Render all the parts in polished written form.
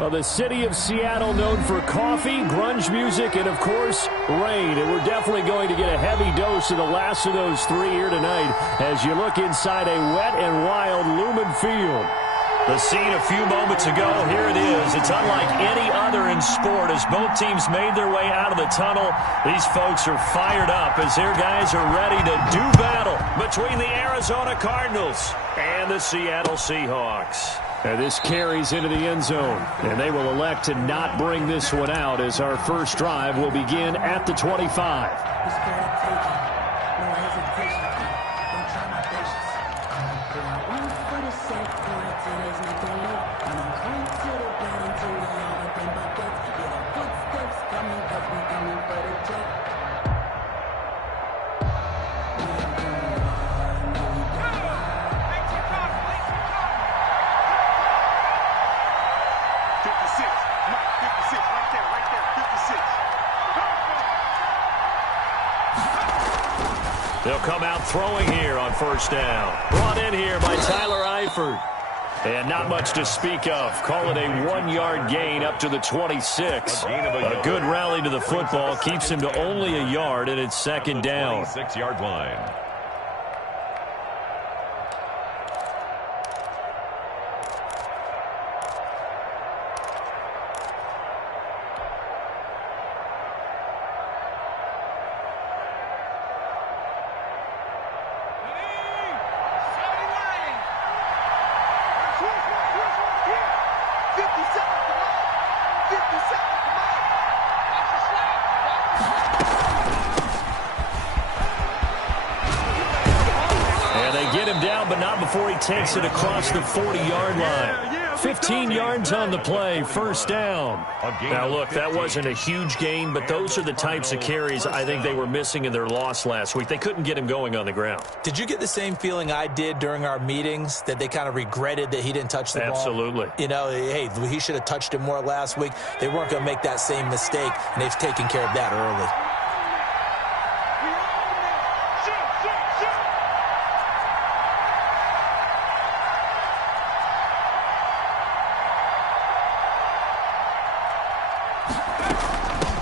Well, the city of Seattle known for coffee, grunge music, and, of course, rain. And we're definitely going to get a heavy dose of the last of those three here tonight as you look inside a wet and wild Lumen Field. The scene a few moments ago, here it is. It's unlike any other in sport as both teams made their way out of the tunnel. These folks are fired up as their guys are ready to do battle between the Arizona Cardinals and the Seattle Seahawks. And this carries into the end zone, and they will elect to not bring this one out as our first drive will begin at the 25. They'll come out throwing here on first down. Brought in here by Tyler Eifert. And not much to speak of. Call it a 1-yard gain up to the 26. A good rally to the football keeps him to only a yard, and it's second down. 26-yard line. Before he takes it across the 40-yard line. 15 yards on the play, first down. Now, look, that wasn't a huge gain, but those are the types of carries I think they were missing in their loss last week. They couldn't get him going on the ground. Did you get the same feeling I did during our meetings, that they kind of regretted that he didn't touch the ball? Absolutely. You know, hey, he should have touched it more last week. They weren't going to make that same mistake, and they've taken care of that early.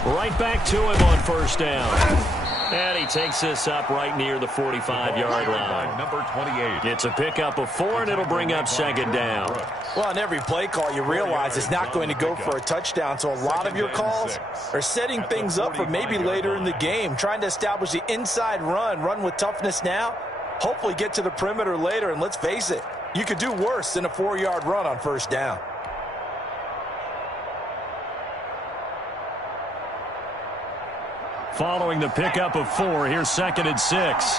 Right back to him on first down. And he takes this up right near the 45-yard line. Number 28. It's a pickup of 4, and it'll bring up second down. Well, on every play call, you realize it's not going to go for a touchdown, so a lot of your calls are setting things up for maybe later in the game, trying to establish the inside run with toughness now, hopefully get to the perimeter later, and let's face it, you could do worse than a 4-yard run on first down. Following the pickup of 4, here's second and 6.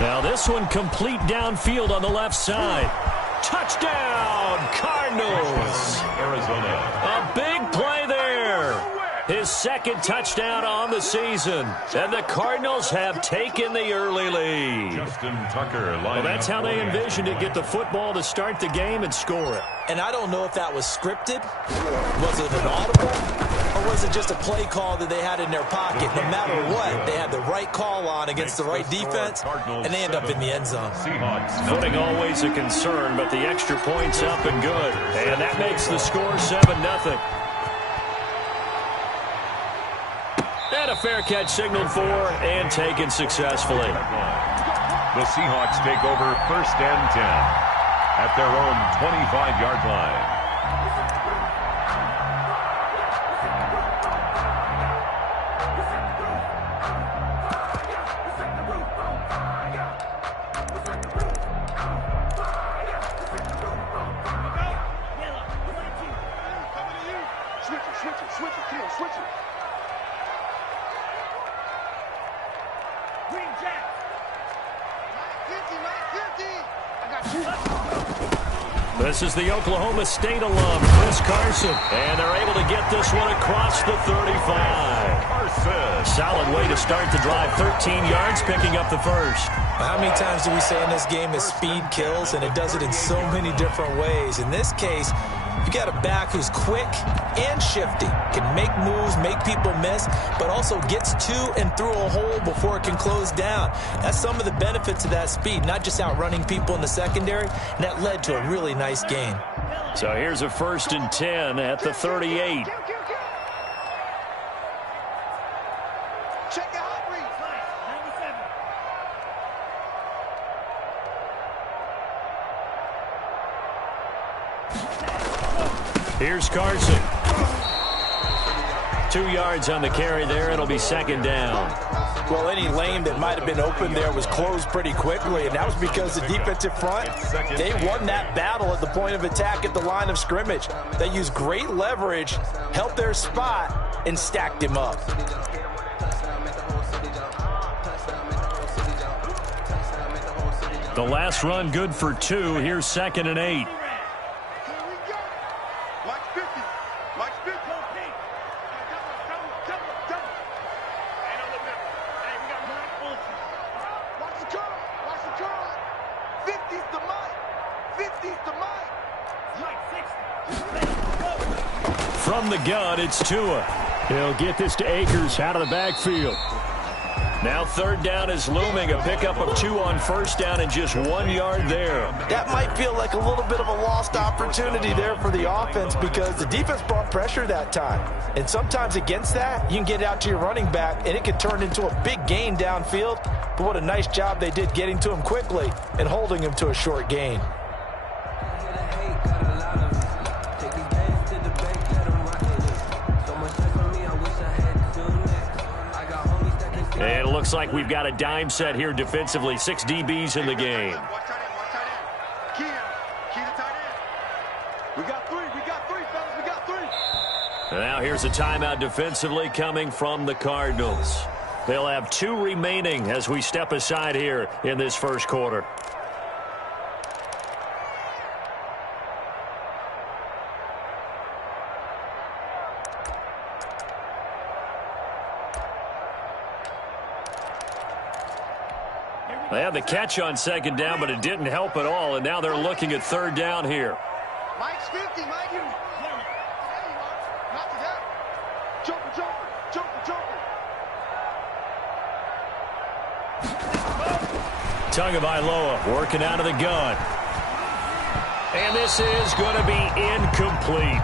Now this one complete downfield on the left side. Touchdown, Cardinals. Arizona. A big play there. His second touchdown on the season. And the Cardinals have taken the early lead. Justin Tucker. Well, that's how they envisioned it. Get the football to start the game and score it. And I don't know if that was scripted. Was it an audible? Or was it just a play call that they had in their pocket? No matter what, they had the right call on against the right defense, and they end up in the end zone. Footing always a concern, but the extra point's up and good. And that makes the score 7-0. And a fair catch signaled for and taken successfully. The Seahawks take over first and 10 at their own 25-yard line. This is the Oklahoma State alum, Chris Carson. And they're able to get this one across the 35. Carson. Solid way to start the drive. 13 yards, picking up the first. How many times do we say in this game is speed kills, and it does it in so many different ways. In this case, You got a back who's quick and shifty, can make moves, make people miss, but also gets to and through a hole before it can close down. That's some of the benefits of that speed, not just outrunning people in the secondary, and that led to a really nice gain. So here's a 1st and 10 at the 38. Here's Carson. 2 yards on the carry there. It'll be 2nd down. Well, any lane that might have been open there was closed pretty quickly, and that was because the defensive front, they won that battle at the point of attack at the line of scrimmage. They used great leverage, held their spot, and stacked him up. The last run good for 2. Here's 2nd and 8. From the gun, it's Tua. He'll get this to Akers out of the backfield. Now 3rd down is looming. A pickup of 2 on 1st down and just 1 yard there. That might feel like a little bit of a lost opportunity there for the offense because the defense brought pressure that time. And sometimes against that, you can get out to your running back, and it can turn into a big gain downfield. But what a nice job they did getting to him quickly and holding him to a short gain. And it looks like we've got a dime set here defensively. 6 DBs in the game. And now here's a timeout defensively coming from the Cardinals. They'll have 2 remaining as we step aside here in this 1st quarter. They had the catch on 2nd down, but it didn't help at all, and now they're looking at 3rd down here. Mike's 50, Mike. There you are. Not to that. Joker. Tagovailoa working out of the gun. And this is going to be incomplete.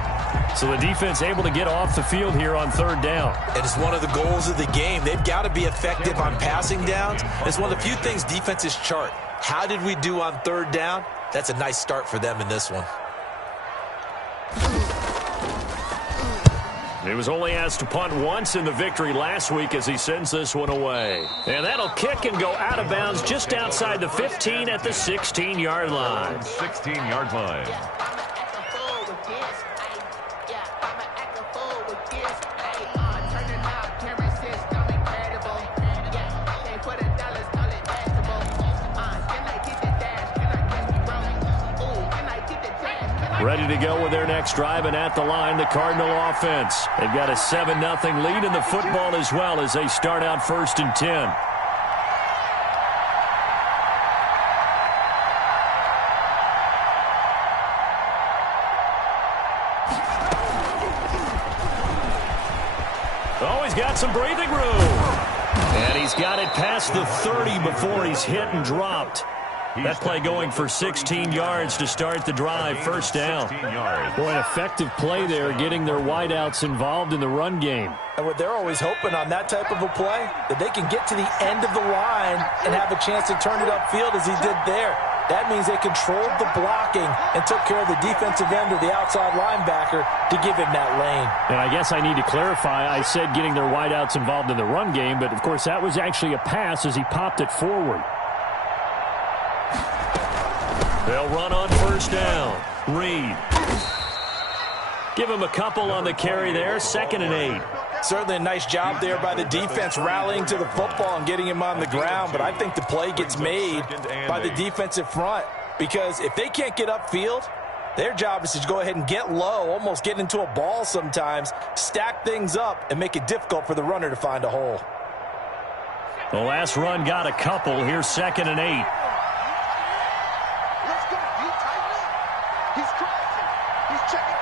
So the defense able to get off the field here on 3rd down. It is one of the goals of the game. They've got to be effective on passing downs. It's one of the few things defenses chart. How did we do on 3rd down? That's a nice start for them in this one. He was only asked to punt once in the victory last week as he sends this one away. And that'll kick and go out of bounds just outside the 15 at the 16-yard line. 16-yard line. Ready to go with their next drive, and at the line, the Cardinal offense. They've got a 7-0 lead in the football as well as they start out 1st and 10. Oh, he's got some breathing room. And he's got it past the 30 before he's hit and dropped. That play going for 16 yards to start the drive. 1st down. Boy, an effective play there, getting their wideouts involved in the run game. And what they're always hoping on that type of a play, that they can get to the end of the line and have a chance to turn it upfield as he did there. That means they controlled the blocking and took care of the defensive end or the outside linebacker to give him that lane. And I guess I need to clarify, I said getting their wideouts involved in the run game, but of course that was actually a pass as he popped it forward. They'll run on 1st down. Reed. Give him a couple on the carry there. 2nd and 8. Certainly a nice job there by the defense rallying to the football and getting him on the ground, but I think the play gets made by the defensive front because if they can't get upfield, their job is to go ahead and get low, almost get into a ball sometimes, stack things up, and make it difficult for the runner to find a hole. The last run got a couple. Here's 2nd and 8. Let's go. You tighten up. He's crossing. He's checking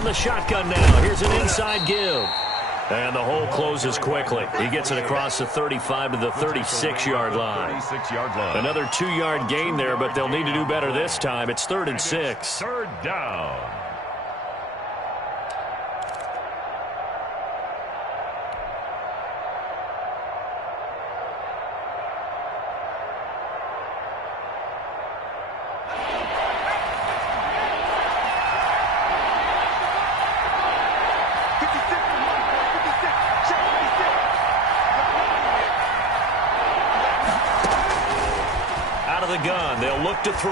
From the shotgun now, here's an inside give. And the hole closes quickly. He gets it across the 35 to the 36-yard line. Another 2-yard gain there, but they'll need to do better this time. It's 3rd and 6. Third down. The gun, they'll look to throw.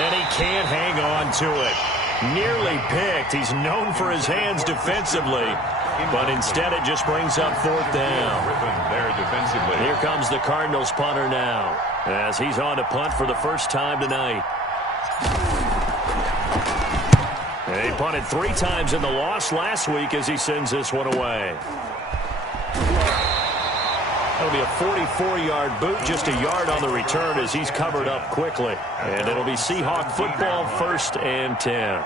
And he can't hang on to it. Nearly picked. He's known for his hands defensively, but instead it just brings up 4th down. Here comes the Cardinals punter now, as he's on to punt for the first time tonight. He punted 3 times in the loss last week as he sends this one away. That'll be a 44-yard boot, just a yard on the return as he's covered up quickly. And it'll be Seahawk football, 1st and 10.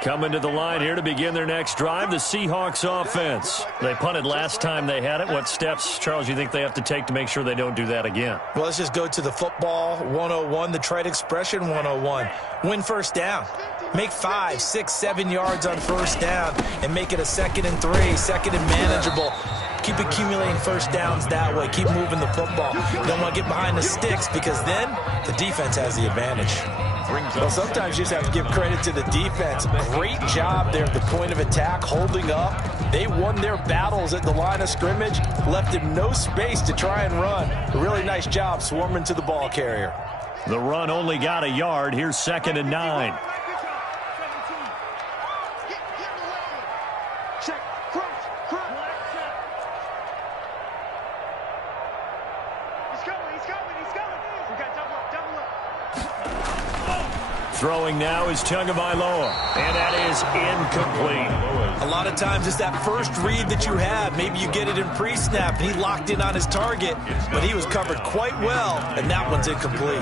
Coming to the line here to begin their next drive, the Seahawks offense. They punted last time they had it. What steps, Charles, you think they have to take to make sure they don't do that again? Well, let's just go to the football 101, the trade expression 101. Win first down. Make 5, 6, 7 yards on first down and make it a 2nd and 3, 2nd and manageable. Keep accumulating first downs that way. Keep moving the football. Don't want to get behind the sticks because then the defense has the advantage. Well, sometimes you just have to give credit to the defense. Great job there at the point of attack, holding up. They won their battles at the line of scrimmage, left him no space to try and run. A really nice job swarming to the ball carrier. The run only got a yard. Here's 2nd and 9. Throwing now is Tagovailoa, and that is incomplete. A lot of times it's that first read that you have. Maybe you get it in pre-snap, and he locked in on his target, but he was covered quite well, and that one's incomplete.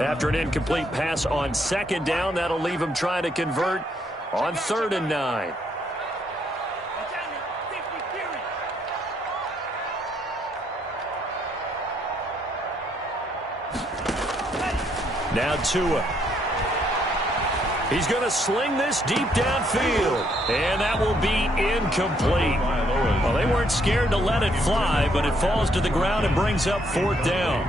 After an incomplete pass on 2nd down, that'll leave him trying to convert on 3rd and 9. Now Tua. He's going to sling this deep downfield, and that will be incomplete. Well, they weren't scared to let it fly, but it falls to the ground and brings up 4th down.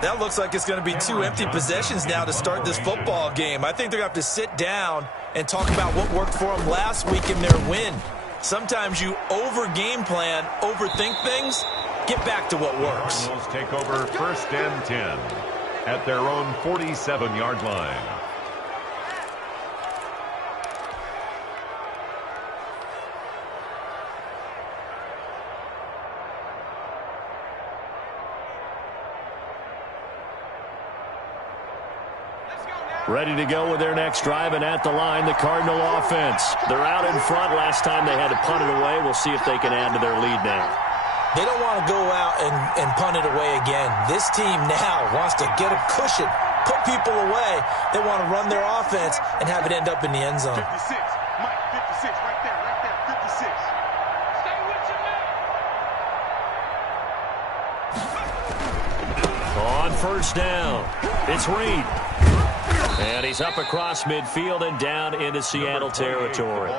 That looks like it's going to be 2 empty possessions now to start this football game. I think they're going to have to sit down and talk about what worked for them last week in their win. Sometimes you over-game plan, overthink things, get back to what works. Cardinals take over 1st and 10 at their own 47-yard line. Ready to go with their next drive, and at the line, the Cardinal offense. They're out in front. Last time they had to punt it away. We'll see if they can add to their lead now. They don't want to go out and punt it away again. This team now wants to get a cushion, put people away. They want to run their offense and have it end up in the end zone. 56, Mike, 56, right there, 56. Stay with your man. On 1st down, it's Reed. And he's up across midfield and down into Seattle territory.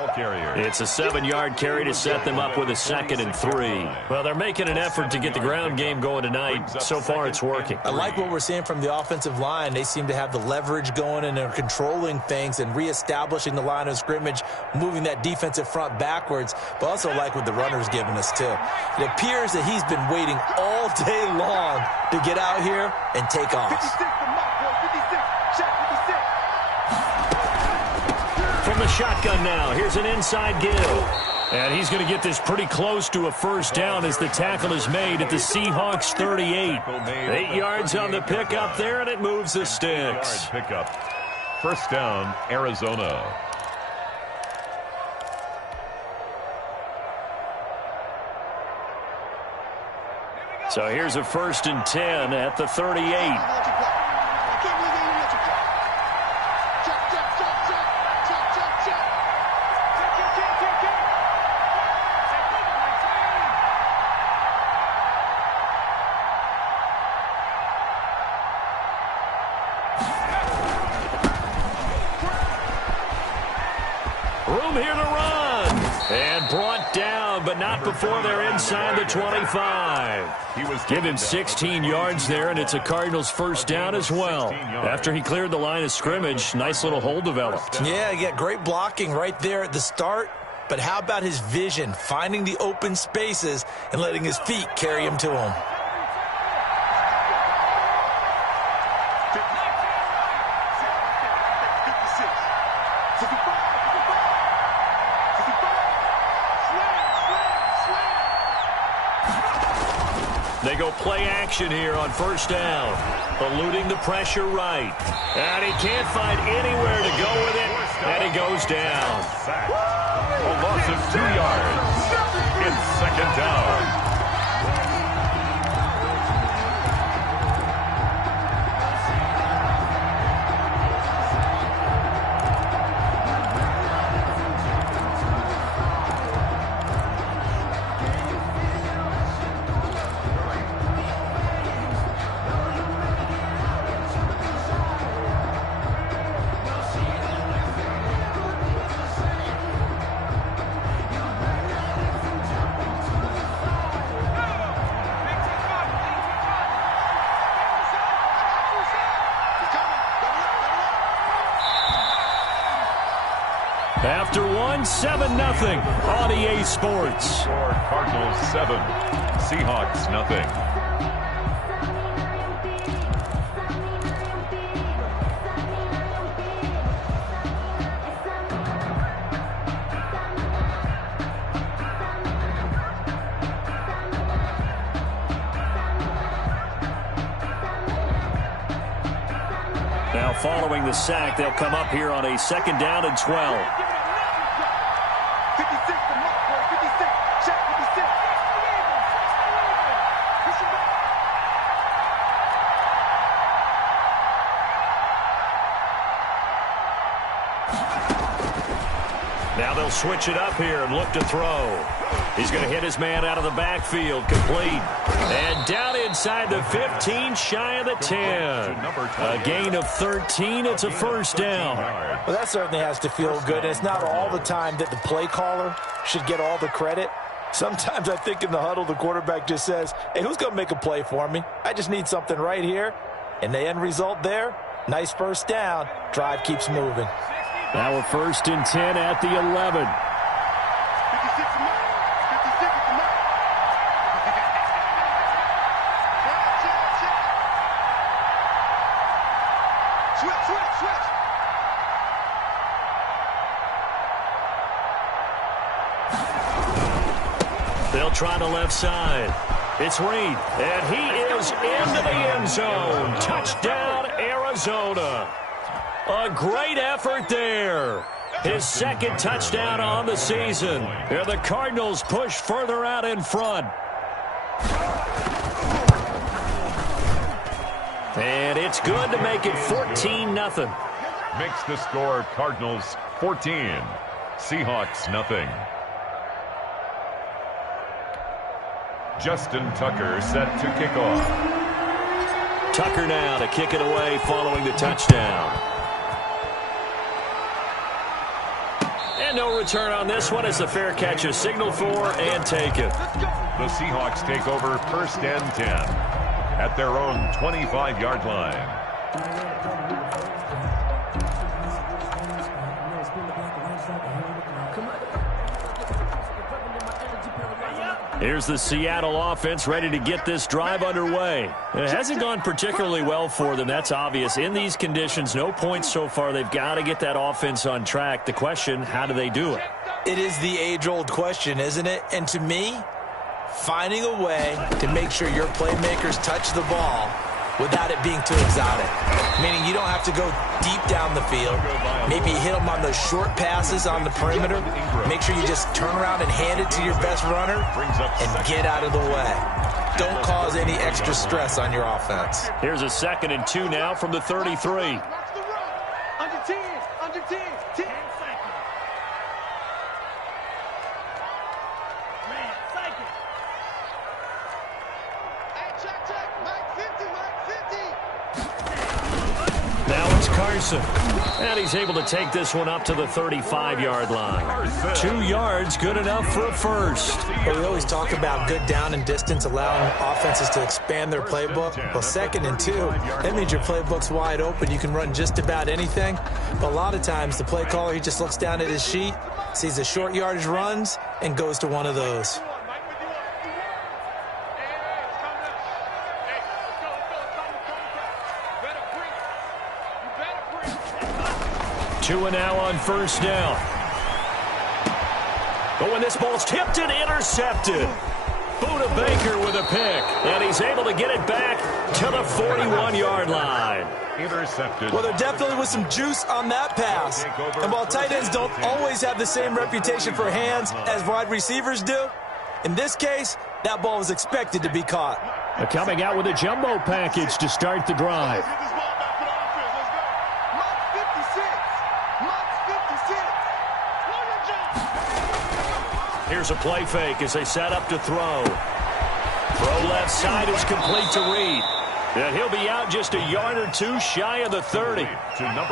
It's a 7-yard carry to set them up with a 2nd and 3. Well, they're making an effort to get the ground game going tonight. So far, it's working. I like what we're seeing from the offensive line. They seem to have the leverage going, and they're controlling things and reestablishing the line of scrimmage, moving that defensive front backwards, but also like what the runner's giving us, too. It appears that he's been waiting all day long to get out here and take off. 56, the mark, boy, 56. Check. from the shotgun now. Here's an inside give. And he's going to get this pretty close to a first down as the tackle is made at the Seahawks 38. 8 yards on the pickup there, and it moves the sticks. Pickup. First down, Arizona. So here's a 1st and 10 at the 38. Room here to run. And brought down, but not before they're inside the 25. Give him 16 yards there, and it's a Cardinals first down as well. After he cleared the line of scrimmage, nice little hole developed. Yeah, great blocking right there at the start. But how about his vision, finding the open spaces and letting his feet carry him to him? They go play action here on first down. Eluding the pressure right. And he can't find anywhere to go with it. And he goes down. A loss of 2 yards. It's second down. After one, 7-0 on EA Sports. Score Cardinals 7, Seahawks nothing. Now following the sack, they'll come up here on a 2nd down and 12. Now they'll switch it up here and look to throw. He's going to hit his man out of the backfield, complete. And down inside the 15, shy of the 10. A gain of 13. It's a first down. Well, that certainly has to feel good. And it's not all the time that the play caller should get all the credit. Sometimes I think in the huddle, the quarterback just says, hey, who's going to make a play for me? I just need something right here. And the end result there, nice first down. Drive keeps moving. Now a 1st and 10 at the 11. They'll try the left side. It's Reed, and he is into the end zone. Touchdown, Arizona. A great effort there. His 2nd touchdown on the season. And the Cardinals push further out in front. And it's good to make it 14-0. Makes the score Cardinals 14, Seahawks nothing. Justin Tucker set to kick off. Tucker now to kick it away following the touchdown. And no return on this one. It's a fair catch, a signal for and taken. The Seahawks take over 1st and 10 at their own 25-yard line. Here's the Seattle offense ready to get this drive underway. It hasn't gone particularly well for them. That's obvious. In these conditions, no points so far. They've got to get that offense on track. The question, how do they do it? It is the age-old question, isn't it? And to me, finding a way to make sure your playmakers touch the ball without it being too exotic. Meaning you don't have to go deep down the field. Maybe hit them on those short passes on the perimeter. Make sure you just turn around and hand it to your best runner and get out of the way. Don't cause any extra stress on your offense. Here's a 2nd and 2 now from the 33. Under 10, under 10, 10. Now it's Carson. And he's able to take this one up to the 35-yard line. 2 yards, good enough for a first. But we always talk about good down and distance, allowing offenses to expand their playbook. Well, 2nd and 2, that means your playbook's wide open. You can run just about anything. But a lot of times, the play caller, he just looks down at his sheet, sees the short yardage runs, and goes to one of those. Two and now on first down. But when this ball's tipped and intercepted. Buda Baker with a pick. And he's able to get it back to the 41-yard line. Intercepted. Well, there definitely was some juice on that pass. And while tight ends don't always have the same reputation for hands as wide receivers do, in this case, that ball was expected to be caught. They're coming out with a jumbo package to start the drive. Here's a play fake as they set up to throw. Throw left side is complete to Reed. And he'll be out just a yard or two shy of the 30.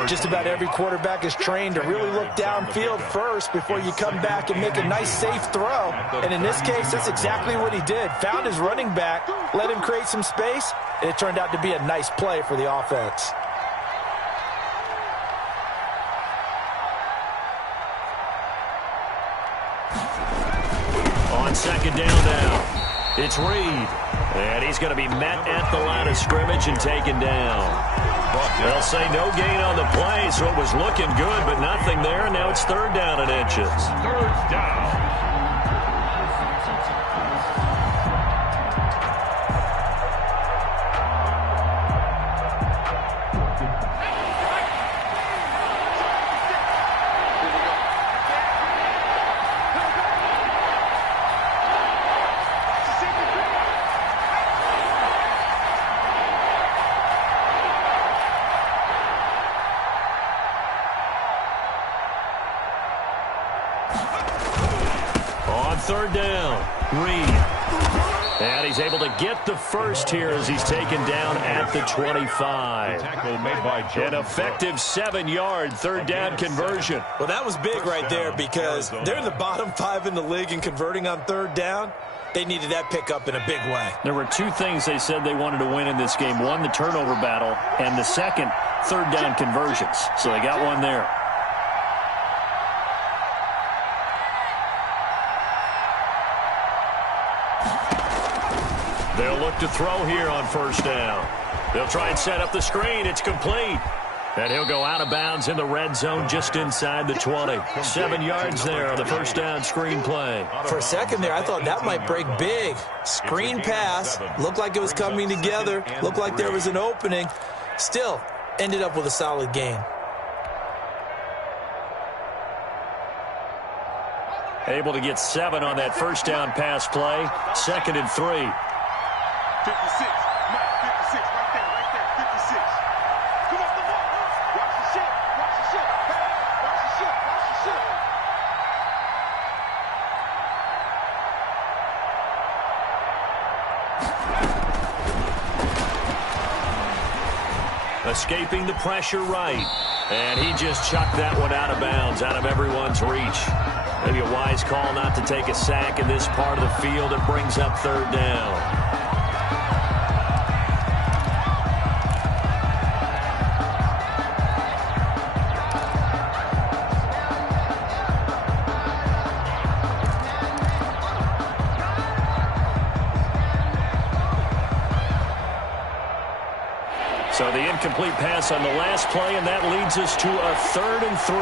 Just about every quarterback is trained to really look downfield first before you come back and make a nice, safe throw. And in this case, that's exactly what he did. Found his running back, let him create some space, and it turned out to be a nice play for the offense. On 2nd down now, it's Reed. And he's going to be met at the line of scrimmage and taken down. They'll say no gain on the play, so it was looking good, but nothing there. And now it's 3rd down and inches. 3rd down. On 3rd down, Reed. And he's able to get the first here as he's taken down at the 25. An effective 7-yard 3rd down conversion. Well, that was big right there because they're in the bottom 5 in the league in converting on 3rd down. They needed that pickup in a big way. There were 2 things they said they wanted to win in this game. One, the turnover battle, and the second, 3rd down conversions. So they got one there. They'll look to throw here on 1st down. They'll try and set up the screen. It's complete. And he'll go out of bounds in the red zone just inside the 20. 7 yards there on the 1st down screen play. For a second there, I thought that might break big. Screen pass. Looked like it was coming together. Looked like there was an opening. Still, ended up with a solid gain. Able to get 7 on that 1st down pass play. 2nd and 3. 56, Mike, 56, right there, 56. Come off the ball, watch the shit, watch the shit, watch the shit, watch the shit. Escaping the pressure right. And he just chucked that one out of bounds, out of everyone's reach. Maybe a wise call not to take a sack in this part of the field. It brings up 3rd down. incomplete pass on the last play, and that leads us to a 3rd and 3.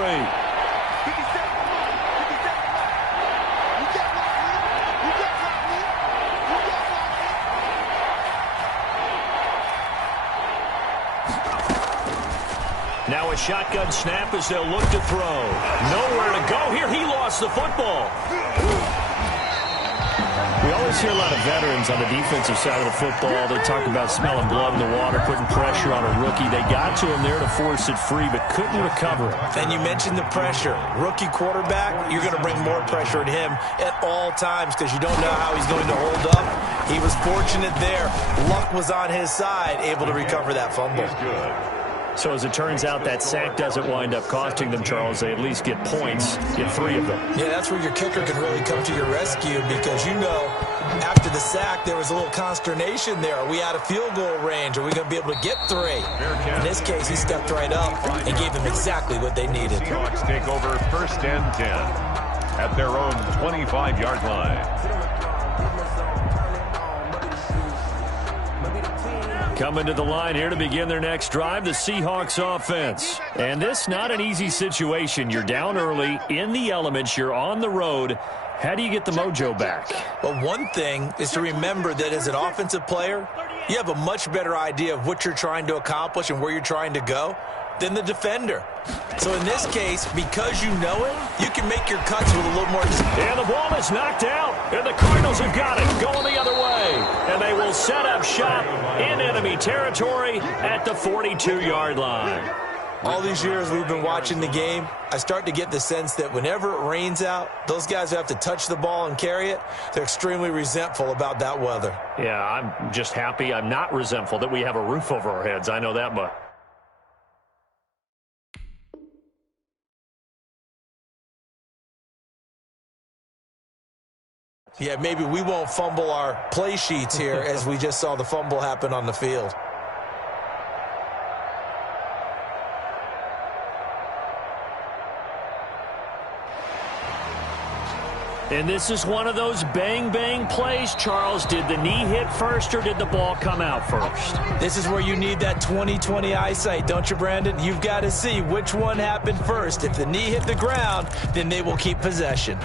Now a shotgun snap as they'll look to throw. Nowhere to go here. He lost the football. We always hear a lot of veterans on the defensive side of the football. They talk about smelling blood in the water, putting pressure on a rookie. They got to him there to force it free, but couldn't recover it. And you mentioned the pressure. Rookie quarterback, you're going to bring more pressure at him at all times because you don't know how he's going to hold up. He was fortunate there. Luck was on his side, able to recover that fumble. So as it turns out, that sack doesn't wind up costing them, Charles. They at least get points, get 3 of them. Yeah, that's where your kicker can really come to your rescue because, you know, after the sack, there was a little consternation there. Are we out of field goal range? Are we going to be able to get 3? In this case, he stepped right up and gave them exactly what they needed. Seahawks take over 1st and 10 at their own 25-yard line. Coming to the line here to begin their next drive, the Seahawks offense. And this not an easy situation. You're down early, in the elements, you're on the road. How do you get the mojo back? Well, one thing is to remember that as an offensive player, you have a much better idea of what you're trying to accomplish and where you're trying to go than the defender. So in this case, because you know it, you can make your cuts with a little more... And the ball is knocked out, and the Cardinals have got it, going the other way. And they will set up shop in enemy territory at the 42-yard line. All these years we've been watching the game, I start to get the sense that whenever it rains out, those guys who have to touch the ball and carry it, they're extremely resentful about that weather. Yeah, I'm just happy I'm not resentful that we have a roof over our heads. I know that much. Yeah, maybe we won't fumble our play sheets here as we just saw the fumble happen on the field. And this is one of those bang-bang plays. Charles, did the knee hit first or did the ball come out first? This is where you need that 20/20 eyesight, don't you, Brandon? You've got to see which one happened first. If the knee hit the ground, then they will keep possession.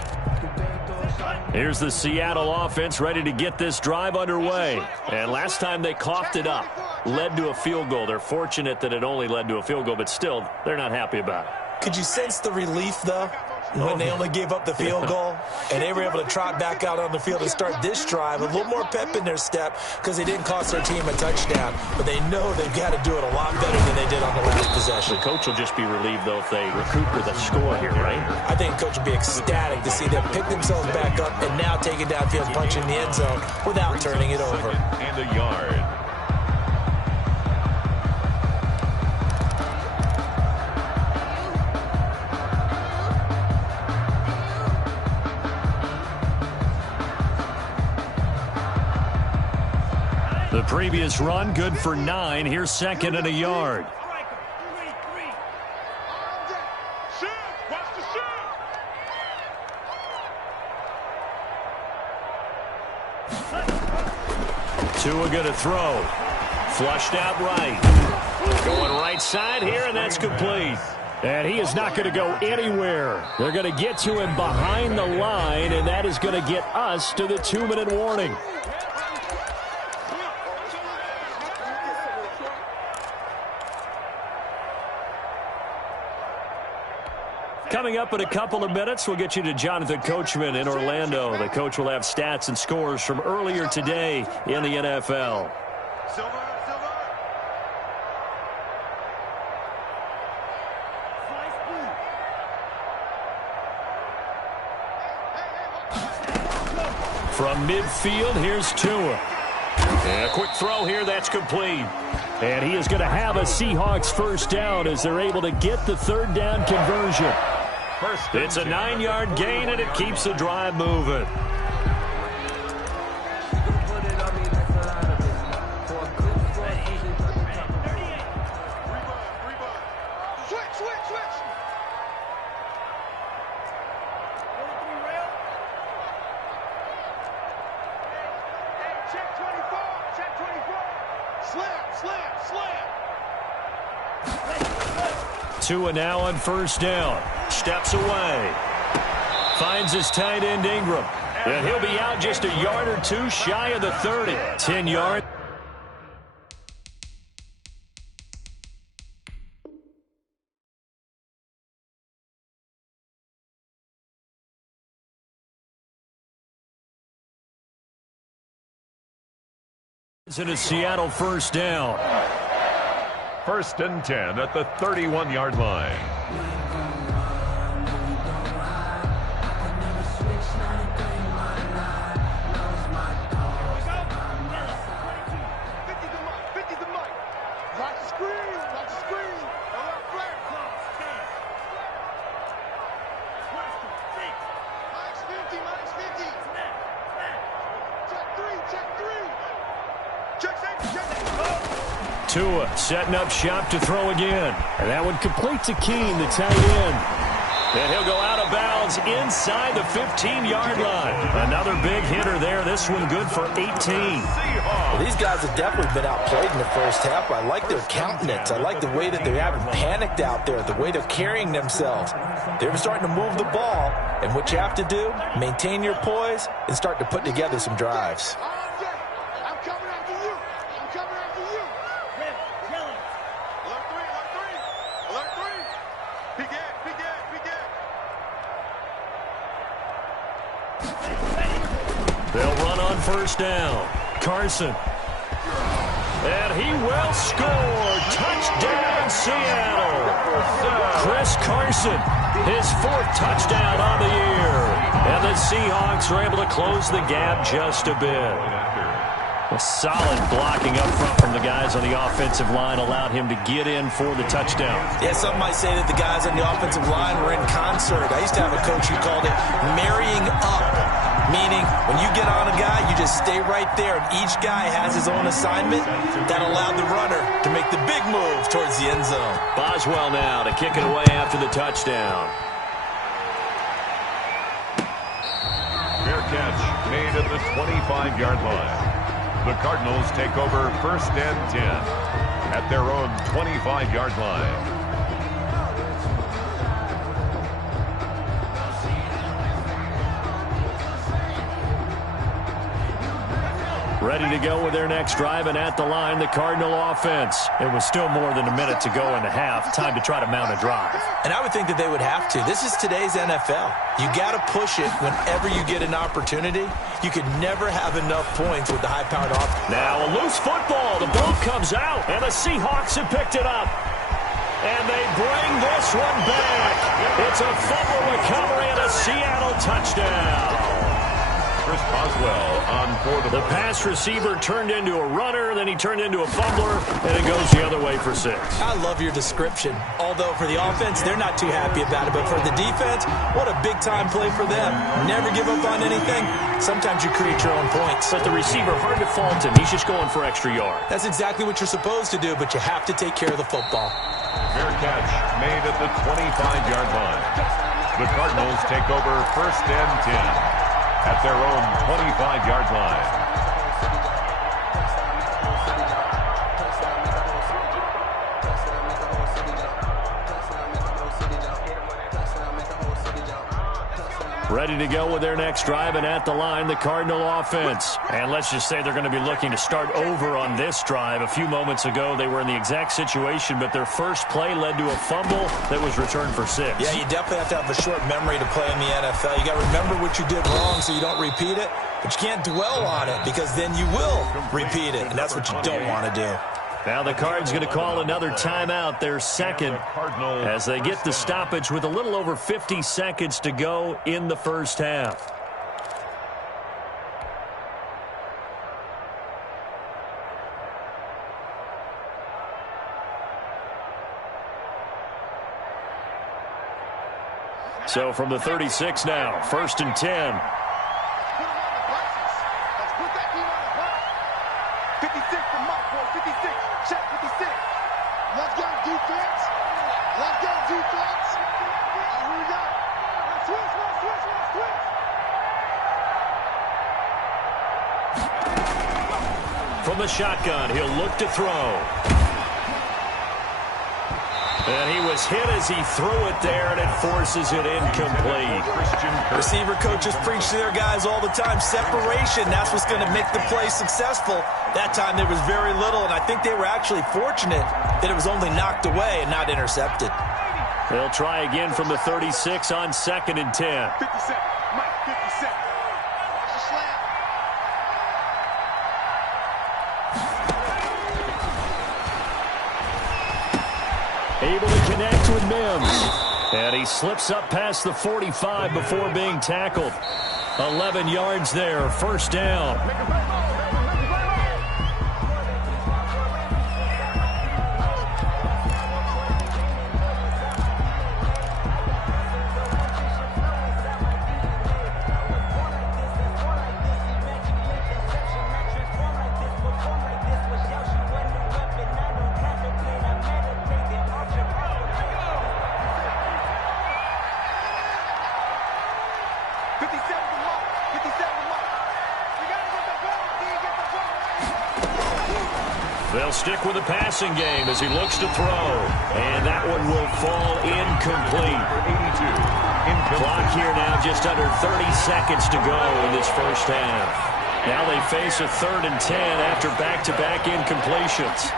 Here's the Seattle offense ready to get this drive underway. And last time they coughed it up, led to a field goal. They're fortunate that it only led to a field goal, but still, they're not happy about it. Could you sense the relief, though, when they only gave up the field goal and they were able to trot back out on the field and start this drive? A little more pep in their step because they didn't cost their team a touchdown, but they know they've got to do it a lot better than they did on the last possession. The coach will just be relieved, though, if they recoup with a score here, right? I think the coach will be ecstatic to see them pick themselves back up and now take it downfield, punch in the end zone without turning it over. And a yard. The previous run, good for 9. Here's 2nd and a yard. Tua going to throw. Flushed out right. Going right side here, and that's complete. And he is not going to go anywhere. They're going to get to him behind the line, and that is going to get us to the 2-minute warning. Coming up in a couple of minutes, we'll get you to Jonathan Coachman in Orlando. The coach will have stats and scores from earlier today in the NFL. From midfield, here's Tua. And a quick throw here, that's complete. And he is going to have a Seahawks first down as they're able to get the 3rd down conversion. It's a 9-yard gain, and it keeps the drive moving. Tua now on first down. Steps away. Finds his tight end Ingram. And he'll be out just a yard or two shy of the 30. 10 yards. And a Seattle first down. 1st and 10 at the 31-yard line. Tua setting up shop to throw again. And that would complete to Keene, the tight end. And he'll go out of bounds inside the 15-yard line. Another big hitter there. This one good for 18. Well, these guys have definitely been outplayed in the first half. I like their countenance. I like the way that they haven't panicked out there, the way they're carrying themselves. They're starting to move the ball. And what you have to do, maintain your poise and start to put together some drives. They'll run on first down. Carson. And he will score. Touchdown, Seattle. Chris Carson, his 4th touchdown on the year. And the Seahawks are able to close the gap just a bit. A solid blocking up front from the guys on the offensive line allowed him to get in for the touchdown. Yeah, some might say that the guys on the offensive line were in concert. I used to have a coach who called it marrying up, meaning when you get on a guy, you just stay right there, and each guy has his own assignment. That allowed the runner to make the big move towards the end zone. Boswell now to kick it away after the touchdown. Fair catch made at the 25-yard line. The Cardinals take over 1st and 10 at their own 25-yard line. Ready to go with their next drive, and at the line, the Cardinal offense. It was still more than a minute to go in the half. Time to try to mount a drive. And I would think that they would have to. This is today's NFL. You got to push it whenever you get an opportunity. You could never have enough points with the high-powered offense. Now a loose football. The ball comes out, and the Seahawks have picked it up. And they bring this one back. It's a fumble recovery and a Seattle touchdown. Chris Boswell on for the pass receiver turned into a runner, then he turned into a fumbler, and it goes the other way for 6. I love your description. Although for the offense, they're not too happy about it. But for the defense, what a big-time play for them. Never give up on anything. Sometimes you create your own points. But the receiver, hard to fault him. He's just going for extra yard. That's exactly what you're supposed to do, but you have to take care of the football. fair catch made at the 25-yard line. The Cardinals take over 1st and 10. At their own 25-yard line. Ready to go with their next drive, and at the line, the Cardinal offense. And let's just say they're going to be looking to start over on this drive. A few moments ago, they were in the exact situation, but their first play led to a fumble that was returned for 6. Yeah, you definitely have to have a short memory to play in the NFL. You got to remember what you did wrong so you don't repeat it, but you can't dwell on it because then you will repeat it, and that's what you don't want to do. Now the Cards going to call another timeout, their second, as they get the stoppage with a little over 50 seconds to go in the first half. So from the 36 now, 1st and 10. 56 for Mike, boy, 56. Check 56. Let's go, defense. Let's go, defense. Here we go. Switch. From the shotgun, he'll look to throw. And he was hit as he threw it there, and it forces it incomplete. Receiver coaches preach to their guys all the time. Separation, that's what's going to make the play successful. That time there was very little, and I think they were actually fortunate that it was only knocked away and not intercepted. They'll try again from the 36 on 2nd and 10. 57. Mike, 57. Watch the slant. Able to connect with Mims. And he slips up past the 45 before being tackled. 11 yards there, first down. They'll stick with the passing game as he looks to throw. And that one will fall incomplete. Clock here now just under 30 seconds to go in this first half. Now they face a 3rd and 10 after back-to-back incompletions.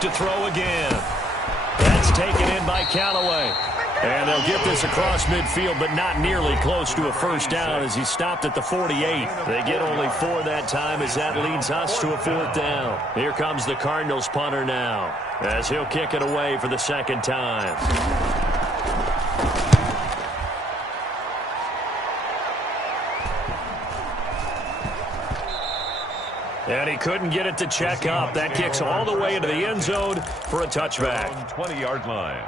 To throw again. That's taken in by Callaway. And they'll get this across midfield, but not nearly close to a first down as he stopped at the 48. They get only 4 that time as that leads us to a 4th down. Here comes the Cardinals punter now as he'll kick it away for the 2nd time. And he couldn't get it to check up. That kicks all the way into the end zone for a touchback. 20-yard line.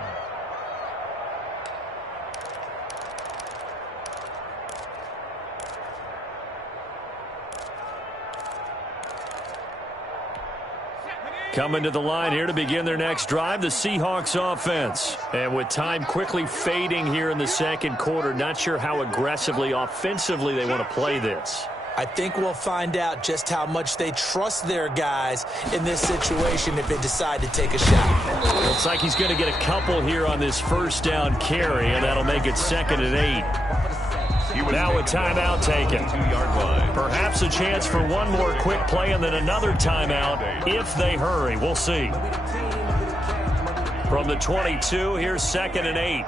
Coming to the line here to begin their next drive, the Seahawks offense. And with time quickly fading here in the 2nd quarter, not sure how aggressively, offensively they want to play this. I think we'll find out just how much they trust their guys in this situation if they decide to take a shot. Looks like he's going to get a couple here on this first down carry, and that'll make it 2nd and 8. Now a timeout taken. Perhaps a chance for one more quick play and then another timeout if they hurry. We'll see. From the 22, here's 2nd and 8.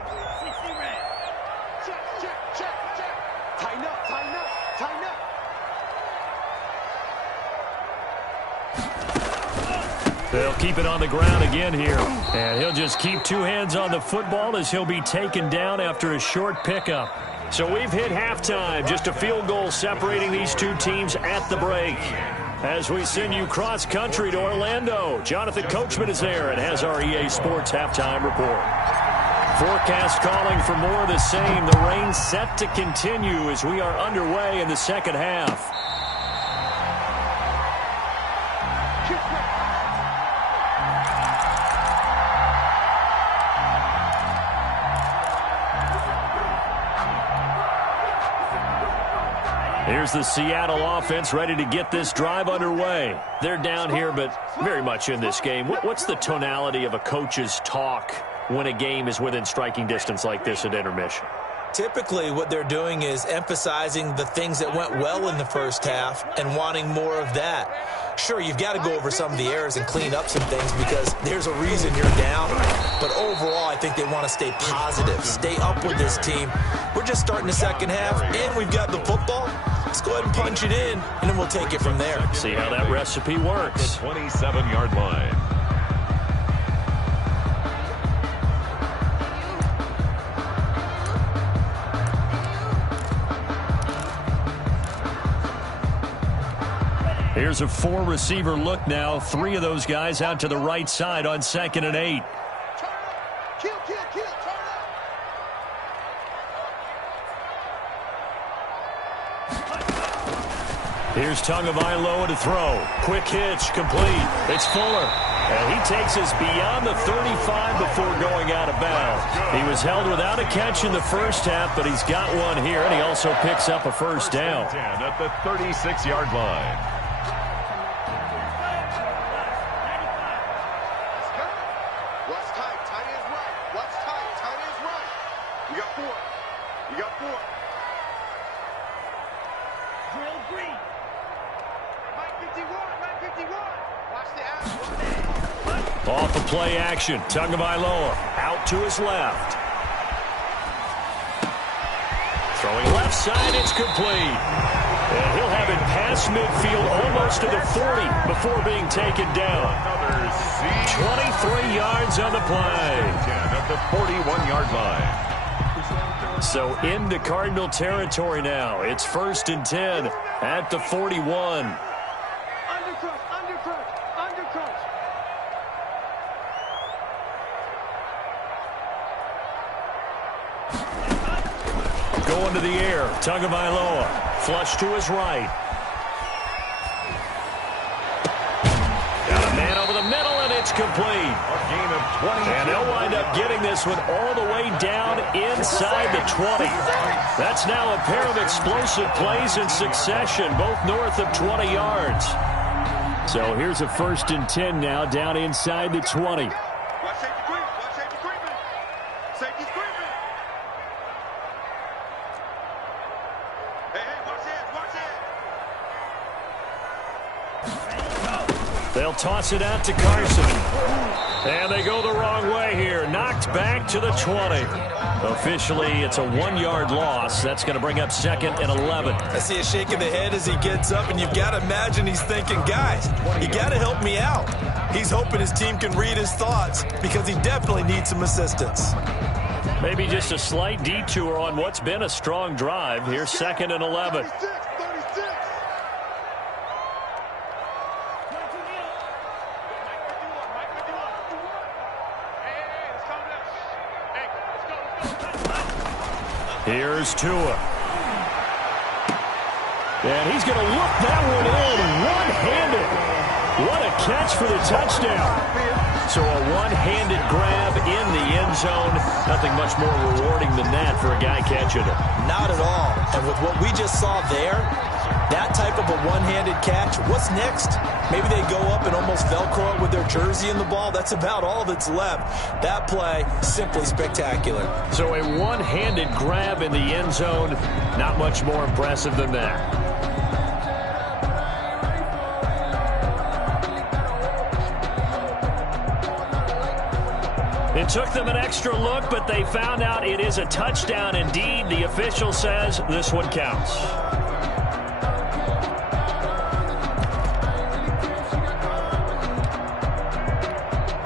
They'll keep it on the ground again here. And he'll just keep 2 hands on the football as he'll be taken down after a short pickup. So we've hit halftime. Just a field goal separating these 2 teams at the break. As we send you cross-country to Orlando, Jonathan Coachman is there and has our EA Sports halftime report. Forecast calling for more of the same. The rain set to continue as we are underway in the 2nd half. Here's the Seattle offense ready to get this drive underway. They're down here, but very much in this game. What's the tonality of a coach's talk when a game is within striking distance like this at intermission? Typically, what they're doing is emphasizing the things that went well in the first half and wanting more of that. Sure, you've got to go over some of the errors and clean up some things because there's a reason you're down. But overall, I think they want to stay positive, stay up with this team. We're just starting the 2nd half, and we've got the football. Let's go ahead and punch it in, and then we'll take it from there. See how that recipe works. 27-yard line. Here's a 4-receiver look now. 3 of those guys out to the right side on 2nd and 8. Kill, turn up. Here's Tagovailoa to throw. Quick hitch, complete. It's Fuller. And he takes us beyond the 35 before going out of bounds. He was held without a catch in the first half, but he's got one here, and he also picks up a first down. 10 at the 36-yard line. What's tight? Tight is right. What's tight? Tight is right. You got 4. You got 4. Drill green. Mike 51. Mike 51. Watch the action. Off the play action. Tagovailoa out to his left. Throwing left side, it's complete. And he'll have it past midfield almost to the 40 before being taken down. 23 yards on the play. 10 at the 41-yard line. So into Cardinal territory now. It's 1st and 10 at the 41. Undercrunch. Undercrunch. Undercrunch. Going to the air. Tagovailoa. Flush to his right. Got a man over the middle, and it's complete. A gain of 20. And they'll wind up getting this one all the way down inside the 20. That's now a pair of explosive plays in succession, both north of 20 yards. So here's a 1st and 10 now, down inside the 20. Watch safety creeping. Watch safety creeping. Safety's creeping. Hey, watch it. Watch it. They'll toss it out to Carson. And they go the wrong way here. Knocked back to the 20. Officially, it's a 1-yard loss. That's going to bring up 2nd and 11. I see a shake of the head as he gets up, and you've got to imagine he's thinking, guys, you got to help me out. He's hoping his team can read his thoughts because he definitely needs some assistance. Maybe just a slight detour on what's been a strong drive. Here's 2nd and 11. 36. 36. Here's Tua. And he's going to look that one in one-handed. What a catch for the touchdown. So a one-handed grab in the end zone. Nothing much more rewarding than that for a guy catching it. Not at all. And with what we just saw there, that type of a one-handed catch, what's next? Maybe they go up and almost Velcro it with their jersey in the ball. That's about all that's left. That play, simply spectacular. So a one-handed grab in the end zone. Not much more impressive than that. It took them an extra look, but they found out it is a touchdown indeed. The official says this one counts.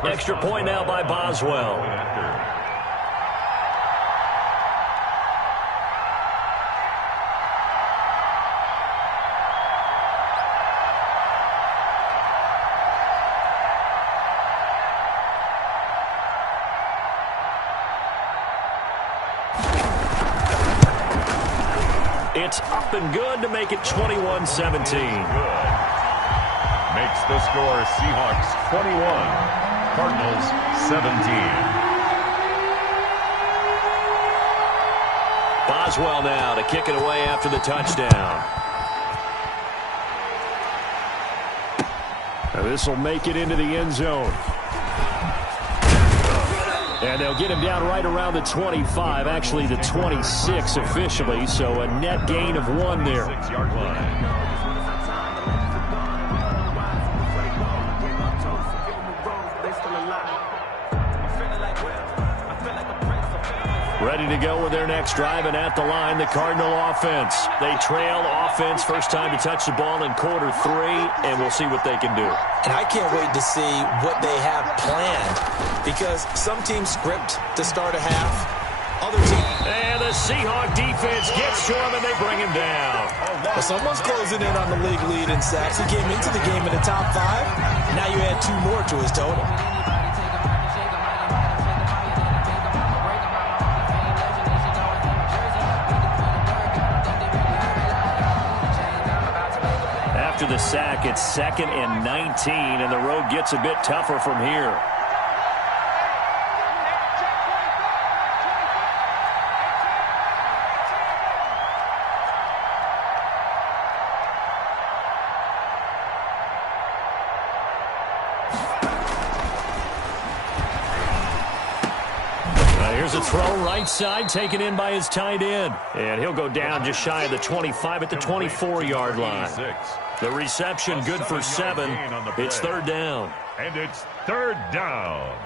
Extra point now by Boswell. It's up and good to make it 21-17. Makes the score Seahawks 21. Cardinals 17. Boswell now to kick it away after the touchdown. Now this will make it into the end zone. And they'll get him down right around the 25, actually the 26 officially, so a net gain of 1 there. 6-yard line. Ready to go with their next drive, and at the line, the Cardinal offense. They trail offense, first time to touch the ball in quarter 3, and we'll see what they can do. And I can't wait to see what they have planned, because some teams script to start a half, other teams. And the Seahawk defense gets to him, and they bring him down. Well, someone's closing in on the league lead in sacks. He came into the game in the top 5. Now you add 2 more to his total. after the sack. It's 2nd and 19, and the road gets a bit tougher from here. Here's a throw right side, taken in by his tight end. And he'll go down just shy of the 25 at the 24-yard line. The reception good for 7. It's 3rd down. And it's 3rd down.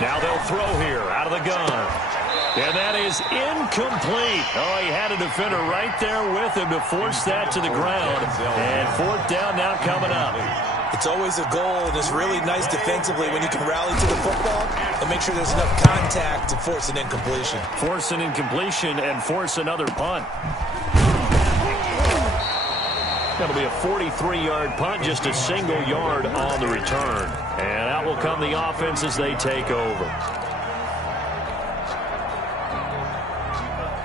Now they'll throw here out of the gun. And that is incomplete. Oh, he had a defender right there with him to force that to the ground. And 4th down now coming up. It's always a goal, and it's really nice defensively when you can rally to the football and make sure there's enough contact to force an incompletion. Force an incompletion and force another punt. That'll be a 43-yard punt, just a single yard on the return. And out will come the offense as they take over.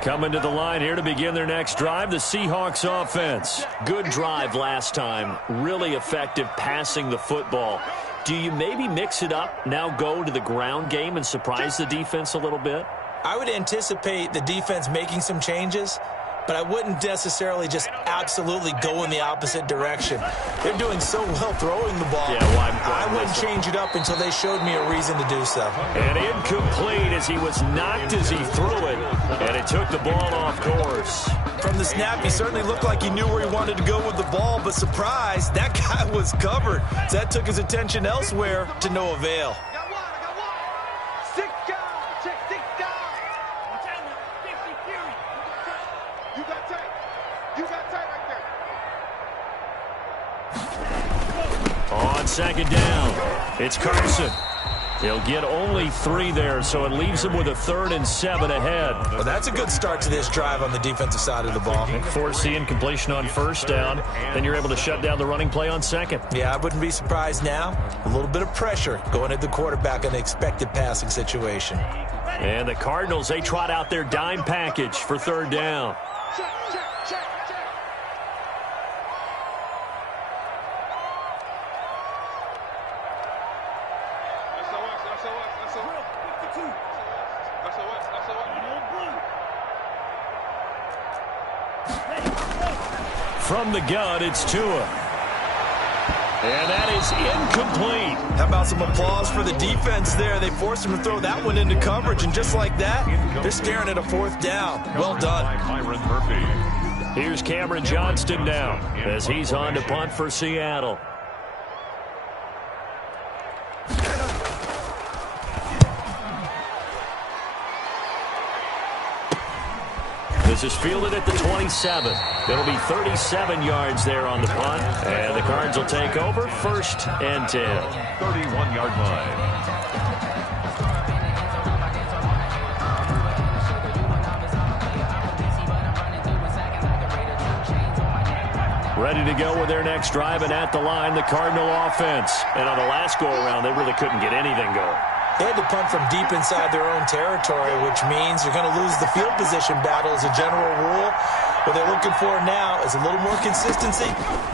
Coming to the line here to begin their next drive, the Seahawks offense. Good drive last time. Really effective passing the football. Do you maybe mix it up, now go to the ground game and surprise the defense a little bit? I would anticipate the defense making some changes, but I wouldn't necessarily just absolutely go in the opposite direction. They're doing so well throwing the ball. Yeah, well, I wouldn't change it up until they showed me a reason to do so. And incomplete as he was knocked as he threw it, and it took the ball off course. From the snap, he certainly looked like he knew where he wanted to go with the ball, but surprise, that guy was covered. So that took his attention elsewhere to no avail. On 2nd down, it's Carson. He'll get only 3 there, so it leaves him with a 3rd and 7 ahead. Well, that's a good start to this drive on the defensive side of the ball. Force the incompletion on 1st down, then you're able to shut down the running play on 2nd. Yeah, I wouldn't be surprised now. A little bit of pressure going at the quarterback in the expected passing situation. And the Cardinals, they trot out their dime package for 3rd down. From the gun, it's Tua. And that is incomplete. How about some applause for the defense there? They forced him to throw that one into coverage, and just like that, they're staring at a 4th down. Well done. Here's Cameron Johnston now as he's on to punt for Seattle. This is fielded at the 27. It'll be 37 yards there on the punt. And the Cards will take over 1st and 10. 31-yard line. Ready to go with their next drive, and at the line, the Cardinal offense. And on the last go-around, they really couldn't get anything going. They had to punt from deep inside their own territory, which means you're going to lose the field position battle as a general rule. What they're looking for now is a little more consistency,